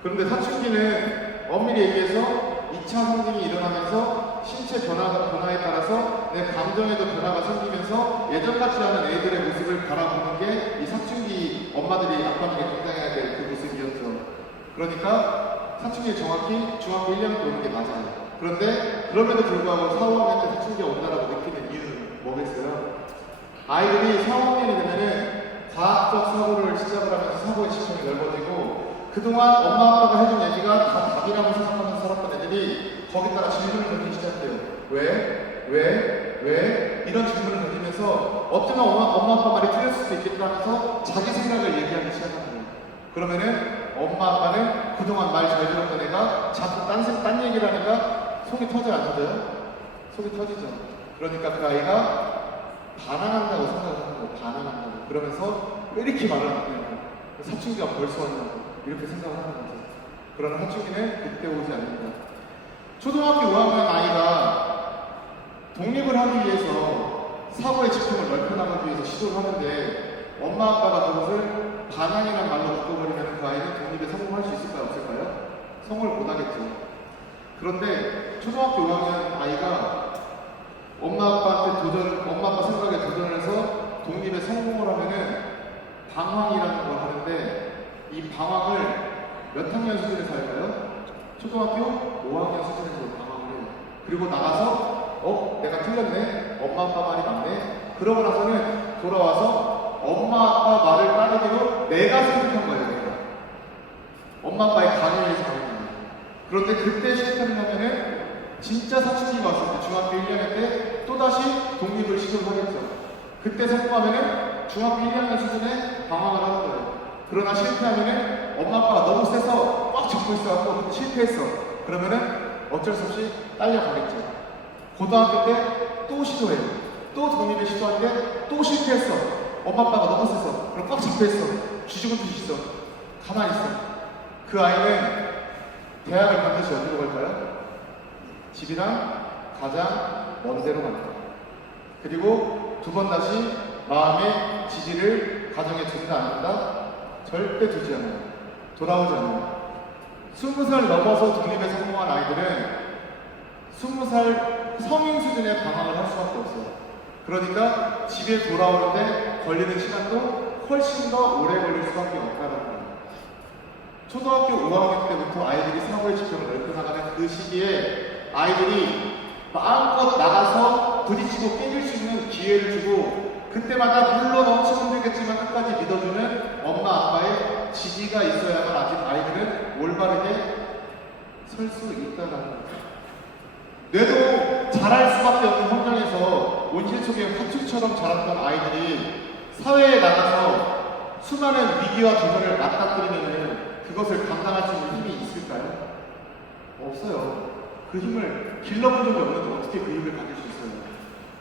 그런데 사춘기는 엄밀히 얘기해서 2차 성징이 일어나면서 신체 변화에 따라서 내 감정에도 변화가 생기면서 예전 같지 않은 애들의 모습을 바라보는 게 이 사춘기 엄마들이 아빠에게 감당해야 될 그 모습이었죠. 그러니까 사춘기 정확히 중학교 1학년 때 오는 게 맞아요. 그런데 그럼에도 불구하고 4, 5학년 때 사춘기가 온다라고 느끼는 이유는 뭐겠어요? 아이들이 4, 5학년이 되면은 과학적 사고를 시작을 하면서 사고의 지평이 넓어지고 그동안 엄마 아빠가 해준 얘기가 다 답이라고 생각하면서 살았던 애들이 거기다가 질문을 던지기 시작해요. 왜? 이런 질문을 던지면서 어쩌면 엄마 아빠 말이 틀렸을 수도 있겠다 하면서 자기 생각을 얘기하기 시작하는 거예요. 그러면은 엄마 아빠는 그동안 말 잘 들었던 애가 자꾸 딴 얘기를 하니까 속이 터져요, 안 터져요? 속이 터지죠. 그러니까 그 아이가 반항한다고 생각을 하는 거예요. 반항한다고. 그러면서 왜 이렇게 말을 하냐고. 사춘기가 벌써 왔냐고. 이렇게 생각을 하는 거죠. 그러나 사춘기는 그때 오지 않는다. 초등학교 5학년 아이가 독립을 하기 위해서 사고의 지평을 넓혀나가기 위해서 시도를 하는데 엄마 아빠가 그것을 반항이라는 말로 바꿔버리면 그 아이는 독립에 성공할 수 있을까요? 없을까요? 성공을 못하겠죠. 그런데 초등학교 5학년 아이가 엄마 아빠 생각에 도전을 해서 독립에 성공을 하면은 방황이라는 걸 하는데 이 방황을 몇 학년 수준에서 할까요? 초등학교 5학년 수준에서 방황을 해요. 그리고 나가서 내가 틀렸네? 엄마 아빠 말이 맞네? 그러고 나서는 돌아와서 엄마 아빠 말을 따르기로 내가 선택한 거예요. 내가. 엄마 아빠의 강요에 의해서 가는 거예요. 그런데 그때 실패를 하면은 진짜 사춘기가 왔을 때 중학교 1학년 때 또다시 독립을 시도를 하겠죠. 그때 성공하면은 중학교 1학년 수준에 방황을 하는 거예요. 그러나 실패하면은 엄마 아빠가 너무 세서 꽉 잡고 있어갖고 실패했어. 그러면은 어쩔 수 없이 딸려가겠죠. 고등학교 때 또 시도해요. 또 독립을 시도하는데 또 실패했어. 엄마 아빠가 너무 세서 그럼 꽉 잡혀 있어. 쥐죽은 듯이 있어. 가만히 있어. 그 아이는 대학을 반드시 어디로 갈까요? 집이랑 가장 먼 데로 갑니다. 그리고 두 번 다시 마음의 지지를 가정에 둔다 안 둔다? 절대 두지 않아요. 돌아오지 않아요. 20살 넘어서 독립에 성공한 아이들은 20살 성인 수준의 방황을 할 수밖에 없어요. 그러니까 집에 돌아오는데 걸리는 시간도 훨씬 더 오래 걸릴 수밖에 없다는 거예요. 초등학교 5학년 때부터 아이들이 사고의 지평을 넓혀나가는 그 시기에 아이들이 마음껏 나가서 부딪히고 깨질 수 있는 기회를 주고 그때마다 물론 엄청 힘들겠지만 끝까지 믿어주는 엄마 아빠의 지지가 있어야만 아직 아이들은 올바르게 설 수 있다는 거예요. 뇌도 자랄 수밖에 없는 환경에서 온실 속의 화초처럼 자랐던 아이들이 사회에 나가서 수많은 위기와 도전을 맞닥뜨리면 그것을 감당할 수 있는 힘이 있을까요? 없어요. 그 힘을 길러본 적이 없는데 어떻게 그 힘을 가질 수 있어요?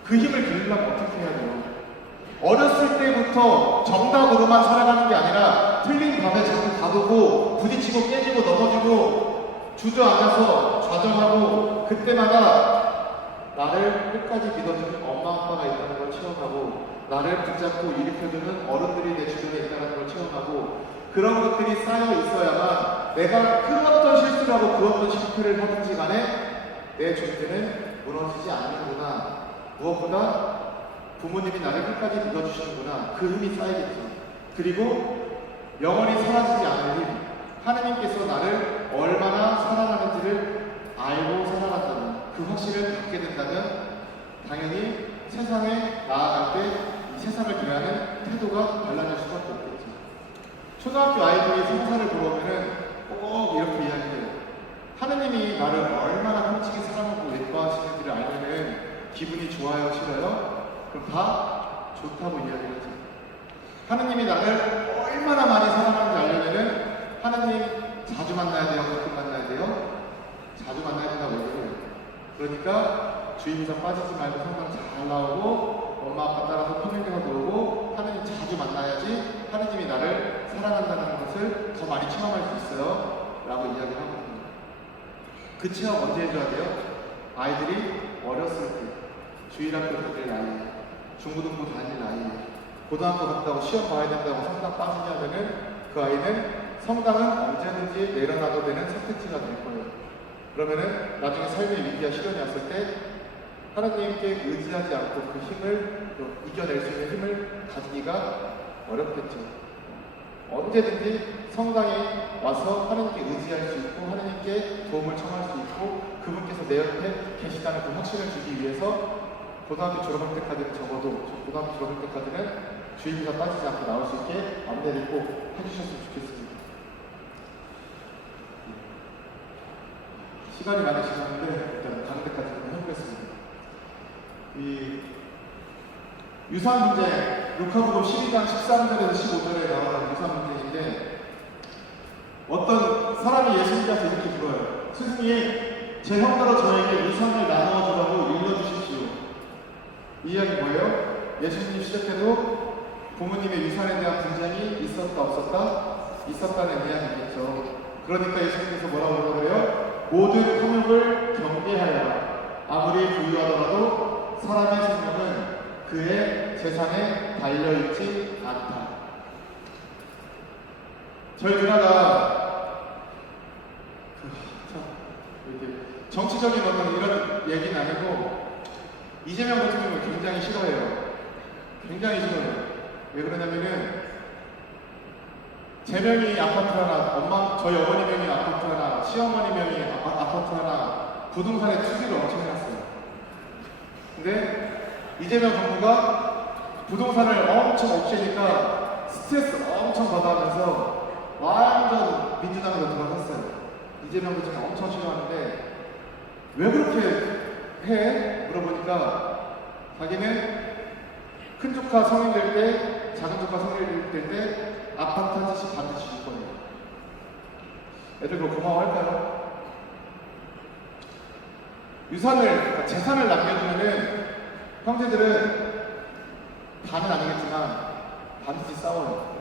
그 힘을 기르려면 어떻게 해야 돼요? 어렸을 때부터 정답으로만 살아가는 게 아니라 틀린 답에 자꾸 가두고 부딪히고 깨지고 넘어지고 주저앉아서 좌절하고 그때마다 나를 끝까지 믿어주는 엄마 아빠가 있다는 걸 체험하고 나를 붙잡고 일으켜주는 어른들이 내 주변에 있다는 걸 체험하고 그런 것들이 쌓여 있어야만 내가 그 어떤 실수를 하고 그 어떤 실패를 하든지 간에 내 존재는 무너지지 않는구나. 무엇보다 부모님이 나를 끝까지 믿어주시는구나. 그 힘이 쌓이겠죠. 그리고 영원히 사라지지 않을 힘. 하느님께서 나를 얼마나 사랑하는지를 알고 살아간다는 그 확신을 갖게 된다면 당연히 세상에 나아갈 때 이 세상을 대하는 태도가 달라질 수밖에 없겠죠. 초등학교 아이들이 성사를 보러 오면은 꼭 이렇게 이야기해요. 하느님이 나를 얼마나 끔찍이 사랑하고 예뻐하시는지를 알면은 기분이 좋아요, 싫어요? 그럼 다 좋다고 이야기를 하죠. 하느님이 나를 얼마나 많이 사랑하는지 알려면은 하느님 자주 만나야 돼요? 가끔 만나야 돼요? 자주 만나야 된다고 얘기해요. 그러니까 주임사 빠지지 말고 성당 잘 나오고 엄마 아빠 따라서 평일교회 들어오고 하느님 자주 만나야지 하느님이 나를 사랑한다는 것을 더 많이 체험할 수 있어요 라고 이야기를 하거든요. 그 체험 언제 해줘야 돼요? 아이들이 어렸을 때 주일학교 다닐 나이, 중고등부 다닐 나이, 고등학교 갔다고 시험 봐야 된다고 성당 빠지냐 하면은 그 아이는 성당은 언제든지 내려놔도 되는 선택지가 될 거예요. 그러면은 나중에 삶의 위기와 시련이 왔을 때 하나님께 의지하지 않고 그 힘을 이겨낼 수 있는 힘을 가지기가 어렵겠죠. 언제든지 성당에 와서 하나님께 의지할 수 있고 하나님께 도움을 청할 수 있고 그분께서 내 옆에 계시다는 그 확신을 주기 위해서 고등학교 졸업할 때까지는 적어도 고등학교 졸업할 때까지는 주임사 빠지지 않고 나올 수 있게 안내를 꼭 해주셨으면 좋겠습니다. 시간이 많이 지났는데 일단 다른 데까지 한번 해보겠습니다. 이 유산 문제, 루카복음 12장 13절에서 15절에 나오는 유산 문제인데 어떤 사람이 예수님께서 이렇게 물어요. 스승님, 제 형제로 저에게 유산을 나누어 주라고 일러주십시오. 이 이야기 뭐예요? 예수님 시대 때도 부모님의 유산에 대한 분쟁이 있었다 없었다? 있었다는 이야기겠죠. 그러니까 예수님께서 뭐라고 그래요? 모든 탐욕을 경계하여라. 아무리 부유하더라도 사람의 생명은 그의 재산에 달려있지 않다. 저희 누나가 이렇게 정치적인 어떤 이런 얘기는 아니고 이재명 대통령을 굉장히 싫어해요. 굉장히 싫어해요. 왜 그러냐면은 제 명이 아파트 하나, 저희 어머니 명이 아파트 하나, 시어머니 명이 아파트 하나, 부동산에 투기를 엄청 해놨어요. 근데 이재명 정부가 부동산을 엄청 없애니까 스트레스 엄청 받아하면서 완전 민주당으로 들어갔어요. 이재명 부총리 엄청 싫어하는데 왜 그렇게 해? 물어보니까 자기는 큰 조카 성인 될 때, 작은 조카 성인 될 때 아파트 한 채씩 반드시 줄 거예요. 애들 그거 고마워할까요? 유산을, 재산을 남겨주면은 형제들은 다는 아니겠지만 반드시 싸워요.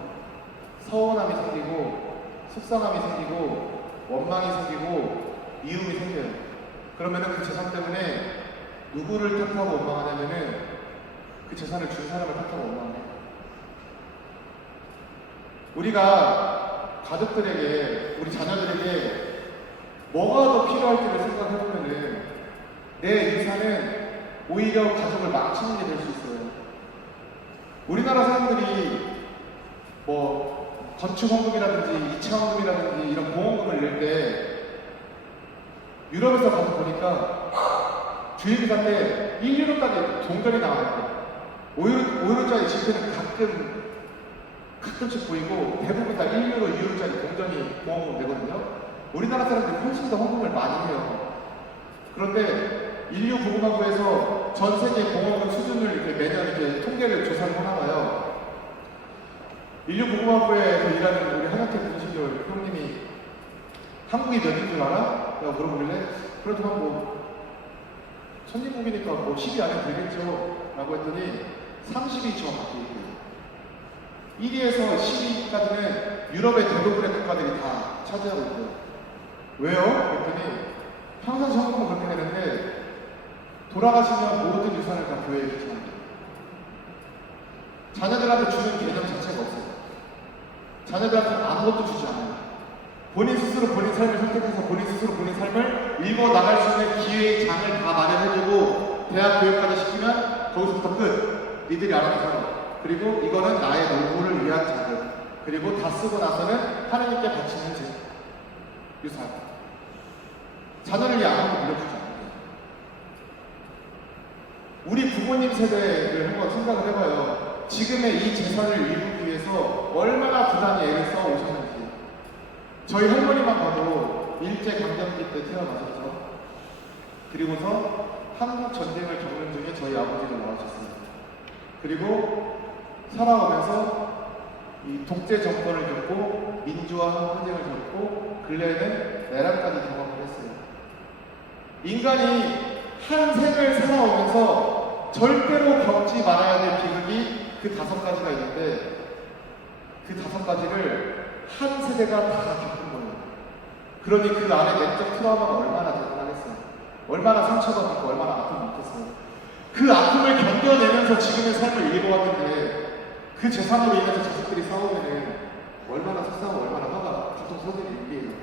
서운함이 생기고 속상함이 생기고 원망이 생기고 미움이 생겨요. 그러면은 그 재산 때문에 누구를 탓하고 원망하냐면은 그 재산을 준 사람을 탓하고 원망해요. 우리가 가족들에게, 우리 자녀들에게 뭐가 더 필요할지를 생각해보면은 내 유산은 오히려 가족을 망치는 게 될 수 있어요. 우리나라 사람들이 뭐 건축 헌금이라든지 2차 헌금이라든지 이런 보험금을 낼 때 유럽에서 가서 보니까 주일기사 때 1유로까지 동전이 나와요. 5유로짜리 지폐는 가끔씩 보이고 대부분 다 1유로, 2유로짜리 동전이 보험금을 내거든요. 우리나라 사람들이 훨씬 더 헌금을 많이 해요. 그런데 인류 보건학부에서 전 세계 보험금 수준을 이렇게 매년 이렇게 통계를 조사를 하나 봐요. 인류 보건학부에서 일하는 우리 한약태 분신들 형님이 한국이 몇인 줄 알아? 내가 물어보길래 그래도 한 뭐 선진국이니까 뭐 10위 안에 되겠죠 라고 했더니 30위 정확히 얘기해요. 1위에서 10위까지는 유럽의 대부분의 국가들이 다 차지하고 있고요. 왜요? 그랬더니 평상시 헌금은 그렇게 되는데 돌아가시면 모든 유산을 다 교회에 주십니다. 자녀들한테 주는 개념 자체가 없어요. 자녀들한테 아무것도 주지 않아요. 본인 스스로 본인 삶을 선택해서 본인 스스로 본인 삶을 읽어 나갈 수 있는 기회의 장을 다 마련해주고 대학 교육까지 시키면 거기서부터 끝. 니들이 알아서 살아. 그리고 이거는 나의 노후를 위한 자금. 그리고 다 쓰고 나서는 하나님께 바치는 유산. 자녀를 위해 아무것도 물려주지 않아요. 우리 부모님 세대를 한번 생각을 해봐요. 지금의 이 재산을 이루기 위해서 얼마나 부단히 애를 써 오셨는지. 저희 할머니만 봐도 일제강점기 때 태어나셨죠. 그리고서 한국 전쟁을 겪는 중에 저희 아버지를 낳으셨습니다. 그리고 살아오면서 이 독재 정권을 겪고 민주화 항쟁을 겪고 근래에는 내란까지 경험을 했어요. 인간이 한 생을 살아오면서 절대로 겪지 말아야 될 비극이 그 5가지가 있는데 그 5가지를 한 세대가 다 겪은 거예요. 그러니 그 안에 내적 트라우마가 얼마나 대단하겠어요. 얼마나 상처가 받고 얼마나 아픔이 있겠어요. 그 아픔을 견뎌내면서 지금의 삶을 읽어왔는데 그 재산으로 인해서 자식들이 싸우면은 얼마나 속상하고 얼마나 화가 보통 서들이 일이에요.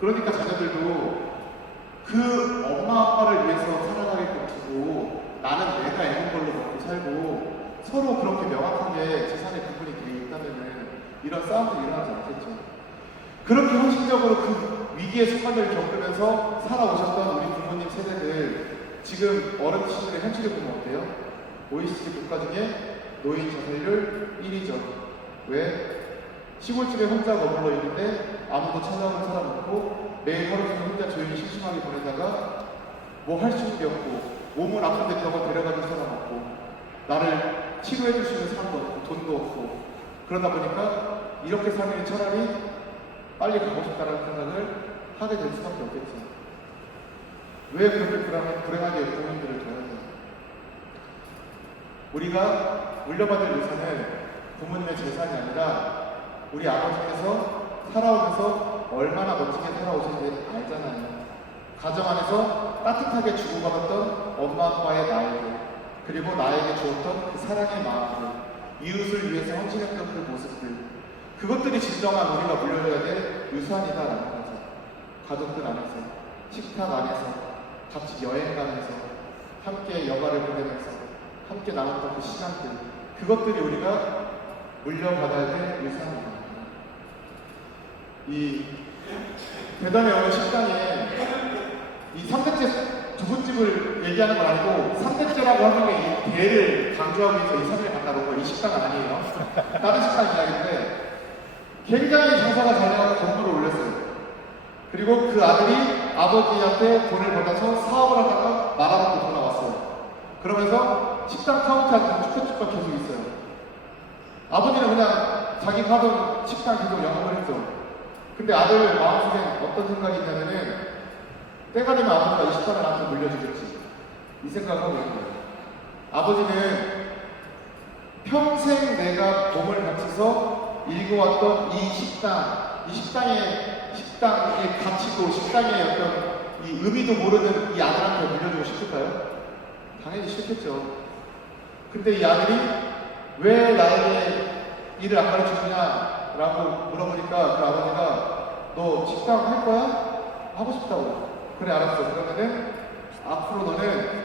그러니까 자녀들도 그 엄마 아빠를 위해서 살아가게끔 두고 나는 내가 애는 걸로 먹고 살고 서로 그렇게 명확하게 재산의 구분이 되어 있다면은 이런 싸움도 일어나지 않겠죠. 그렇게 헌신적으로 그 위기의 순간들을 겪으면서 살아오셨던 우리 부모님 세대들 지금 어르신들의 현실을 보면 어때요? OECD 국가 중에 노인 자살률 1위죠. 왜? 시골집에 혼자 머물러 있는데 아무도 찾아오는 사람 없고 매일 하루 종일 혼자 조용히 심심하게 보내다가 뭐 할 수 있는 게 없고 몸은 아픈데 병원 데려가줄 사람 없고 나를 치료해줄 수 있는 사람도 없고 돈도 없고 그러다 보니까 이렇게 사는 차라리 빨리 가고 싶다는 생각을 하게 될 수밖에 없겠죠. 왜 그렇게 불행하게 부모님들을 둬야 해요? 우리가 물려받을 유산은 부모님의 재산이 아니라 우리 아버지께서 살아오면서 얼마나 멋지게 살아오셨는지 알잖아요. 가정 안에서 따뜻하게 주고받았던 엄마 아빠의 나이들, 그리고 나에게 주었던 그 사랑의 마음들, 이웃을 위해서 헌신했던 그 모습들, 그것들이 진정한 우리가 물려줘야 될 유산이다라는 거죠. 가족들 안에서, 식탁 안에서, 같이 여행 가면서, 함께 여가를 보내면서, 함께 나눴던 그 시간들, 그것들이 우리가 물려받아야 될 유산입니다. 이 대단히 어느 식당에 이 3대째 두부집을 얘기하는 건 아니고 3대째라고 하는 게 이 대를 강조하기 위해서 이 사진을 갖다 놓은 거 이 식당은 아니에요. 다른 식당 이야기인데 굉장히 장사가 잘 나가서 건물을 올렸어요. 그리고 그 아들이 아버지한테 돈을 받아서 사업을 하다가 말아먹고 돌아왔어요. 그러면서 식당 카운터한테 쭉쭉쭉 계속 있어요. 아버지는 그냥 자기가 하던 식당 계속 영업을 했죠. 근데 아들 마음속에 어떤 생각이 있냐면은 때가 되면 아버지가 이 식당을 나한테 물려주겠지 이 생각을 하고 있는 거예요. 아버지는 평생 내가 몸을 바쳐서 읽어왔던 이 식당의 가치도 식당의 어떤 이 의미도 모르는 이 아들한테 물려주고 싶을까요? 당연히 싫겠죠. 근데 이 아들이 왜 나에게 일을 안 가르쳐주냐 라고 물어보니까 그 아버지가 너 식당 할 거야? 하고 싶다고. 그래 알았어. 그러면은 앞으로 너는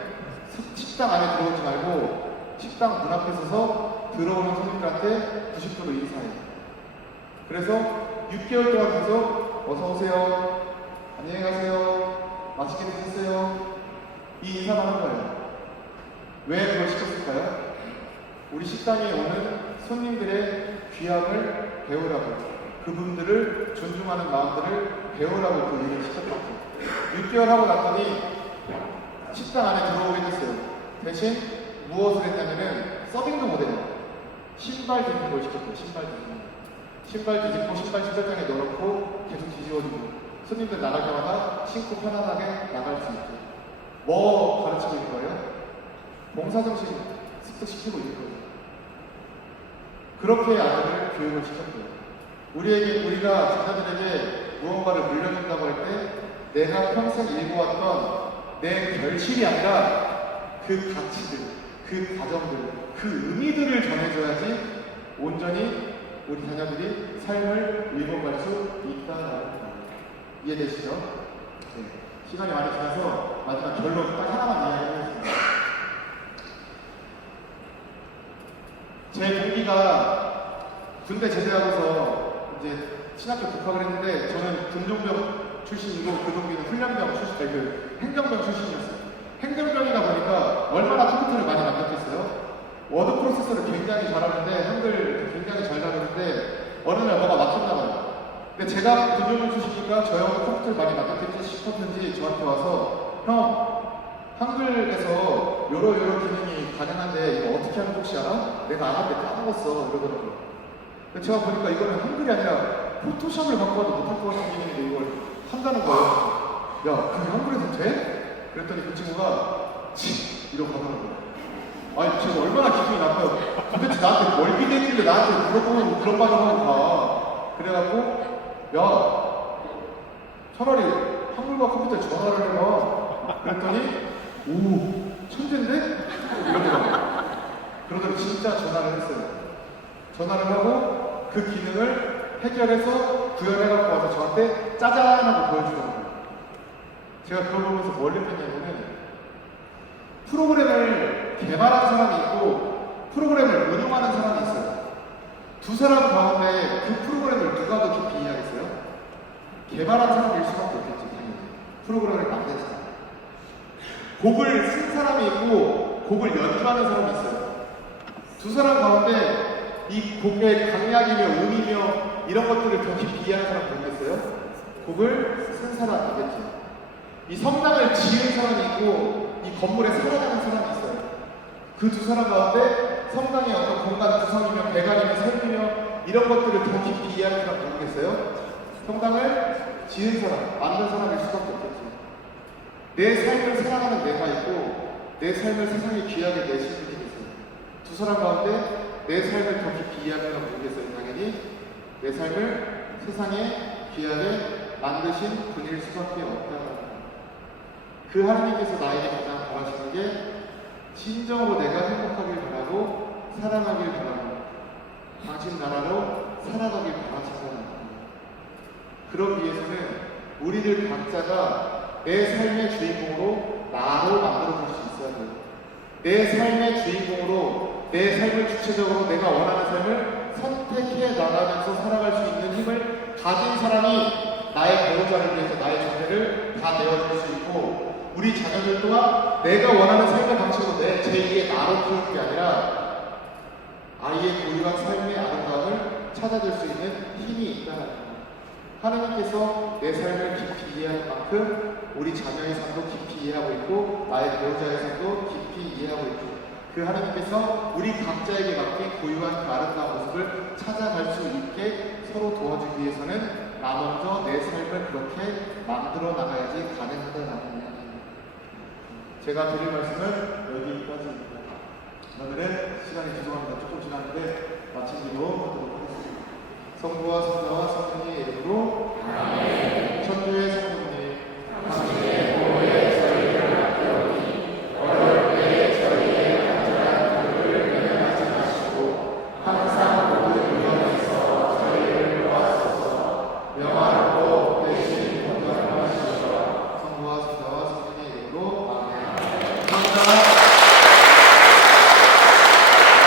식당 안에 들어오지 말고 식당 문 앞에 서서 들어오는 손님들한테 90도로 인사해. 그래서 6개월 동안 계속 어서 오세요. 안녕히 가세요. 맛있게 드셨어요. 이 인사만 한 거예요. 왜 그걸 시켰을까요? 우리 식당에 오는 손님들의 귀함을 배우라고, 그분들을 존중하는 마음들을 배우라고 그 일을 시켰다고. 6개월 하고 났더니 식당 안에 들어오게 됐어요. 대신 무엇을 했냐면은 서빙도 못해요. 신발 뒤집는 걸 시켰어요. 신발 뒤집고 신발 신발장에 넣어놓고 계속 뒤집어주고 손님들 나갈 때마다 신고 편안하게 나갈 수 있게. 뭐 가르치고 있는 거예요? 봉사정신 습득시키고 있는 거예요. 그렇게 아이들을 교육을 시켰고요. 우리가 자녀들에게 무언가를 물려준다고 할 때 내가 평생 읽어왔던 내 결실이 아니라 그 가치들, 그 과정들, 그 의미들을 전해줘야지 온전히 우리 자녀들이 삶을 읽어갈 수 있다는 거. 이해되시죠? 네. 시간이 많이 지나서 마지막 결론 딱 하나만 이야기하겠습니다. 제 동기가 군대 제대하고서 이제 신학교 복학을 했는데 저는 군종병 출신이고 그 동기는 훈련병 출신, 아니 그 행정병 출신이었어요. 행정병이다 보니까 얼마나 컴퓨터를 많이 만졌겠어요? 워드 프로세서를 굉장히 잘하는데 한글 굉장히 잘 다루는데 어느 날 뭐가 막혔나 봐요. 근데 제가 군종병 출신이니까 저 형은 컴퓨터를 많이 만졌겠지 싶었는지 저한테 와서 형 한글에서 요러 기능이 가능한데 이거 어떻게 하는지 혹시 알아? 내가 안 하는데 까먹었어 이러더라고요. 근데 제가 보니까 이거는 한글이 아니라 포토샵을 갖고 와도 못할 것 같은 기능인데 이걸 한다는 거예요. 야, 그게 한글에서 돼? 그랬더니 그 친구가 치! 이러고 하더라고요. 아니 제가 얼마나 기분이 나빠요. 도대체 나한테 뭘 기대했길래 나한테 물어보면 그런 말을 하고 가. 그래갖고 야 차라리 한글과 컴퓨터에 전화를 해봐. 그랬더니 오 천재인데? 이러더라고요. 그러더니 진짜 전화를 했어요. 전화를 하고 그 기능을 해결해서 구현해갖고 와서 저한테 짜잔 하고 보여주더라고요. 제가 그걸 보면서 뭘 느꼈냐면은 프로그램을 개발한 사람이 있고 프로그램을 운용하는 사람이 있어요. 두 사람 가운데 그 프로그램을 누가 더 깊이 이해하겠어요? 개발한 사람일 수밖에 없겠죠. 당연히. 프로그램을 만든 사람. 곡을 쓴 사람이 있고 곡을 연주하는 사람이 있어요. 두 사람 가운데 이 곡의 강약이며 의미며 이런 것들을 더 깊이 이해하는 사람 모르겠어요? 곡을 쓴 사람이겠죠. 이 성당을 지은 사람이 있고 이 건물에 살아가는 사람이 있어요. 그 두 사람 가운데 성당의 어떤 공간 구성이며 배관이며 설비며 이런 것들을 더 깊이 이해하는 사람 모르겠어요? 성당을 지은 사람, 만든 사람일 수밖에 없겠죠. 내 삶을 살아가는 내가 있고 내 삶을 세상에 귀하게 내신 분이 계세요. 두 사람 가운데 내 삶을 더 깊이 이해하는 사람 모르겠어요. 당연히 내 삶을 세상에 귀하게 만드신 분일 수밖에 없다는 거예요. 그 하나님께서 나에게 가장 바라시는 게 진정으로 내가 행복하길 바라고 사랑하길 바라고 당신 나라로 살아가길 바라신다는 거예요. 그러기 위해서는 우리들 각자가 내 삶의 주인공으로 나로 만들어줄 수 있어야 돼요. 내 삶의 주인공으로 내 삶을 주체적으로 내가 원하는 삶을 선택해 나가면서 살아갈 수 있는 힘을 가진 사람이 나의 배우자를 위해서 나의 자녀를 다 내어줄 수 있고 우리 자녀들 또한 내가 원하는 삶의 방식으로 내 제2의 나로 키우는 게 아니라 아이의 고유한 삶의 아름다움을 찾아줄 수 있는 힘이 있다는 거예요. 하나님께서 내 삶을 깊이 이해하는 만큼 우리 자녀의 삶도 깊이 이해하고 있고 나의 배우자의 삶도 깊이 이해하고 있고 그 하나님께서 우리 각자에게 맡긴 고유한 그 아름다운 모습을 찾아갈 수 있게 서로 도와주기 위해서는 나 먼저 내 삶을 그렇게 만들어 나가야지 가능하다는 이야기입니다. 제가 드릴 말씀은 여기까지입니다. 오늘은 시간이 죄송합니다. 조금 지났는데 마친 기도 하도록 하겠습니다. 성부와 성자와 성령의 이름으로 아멘. 천주의 성도님 당신의 보호에 저희를 맡겨오니 어려울 때 저희의 간절한 기도를 외면하지 마시고 항상 모든 위험에서 저희를 도와주소서. 영화롭고 대신 건강하시옵소서. 성부와 성자와 성령의 이름으로 아멘. 감사합니다.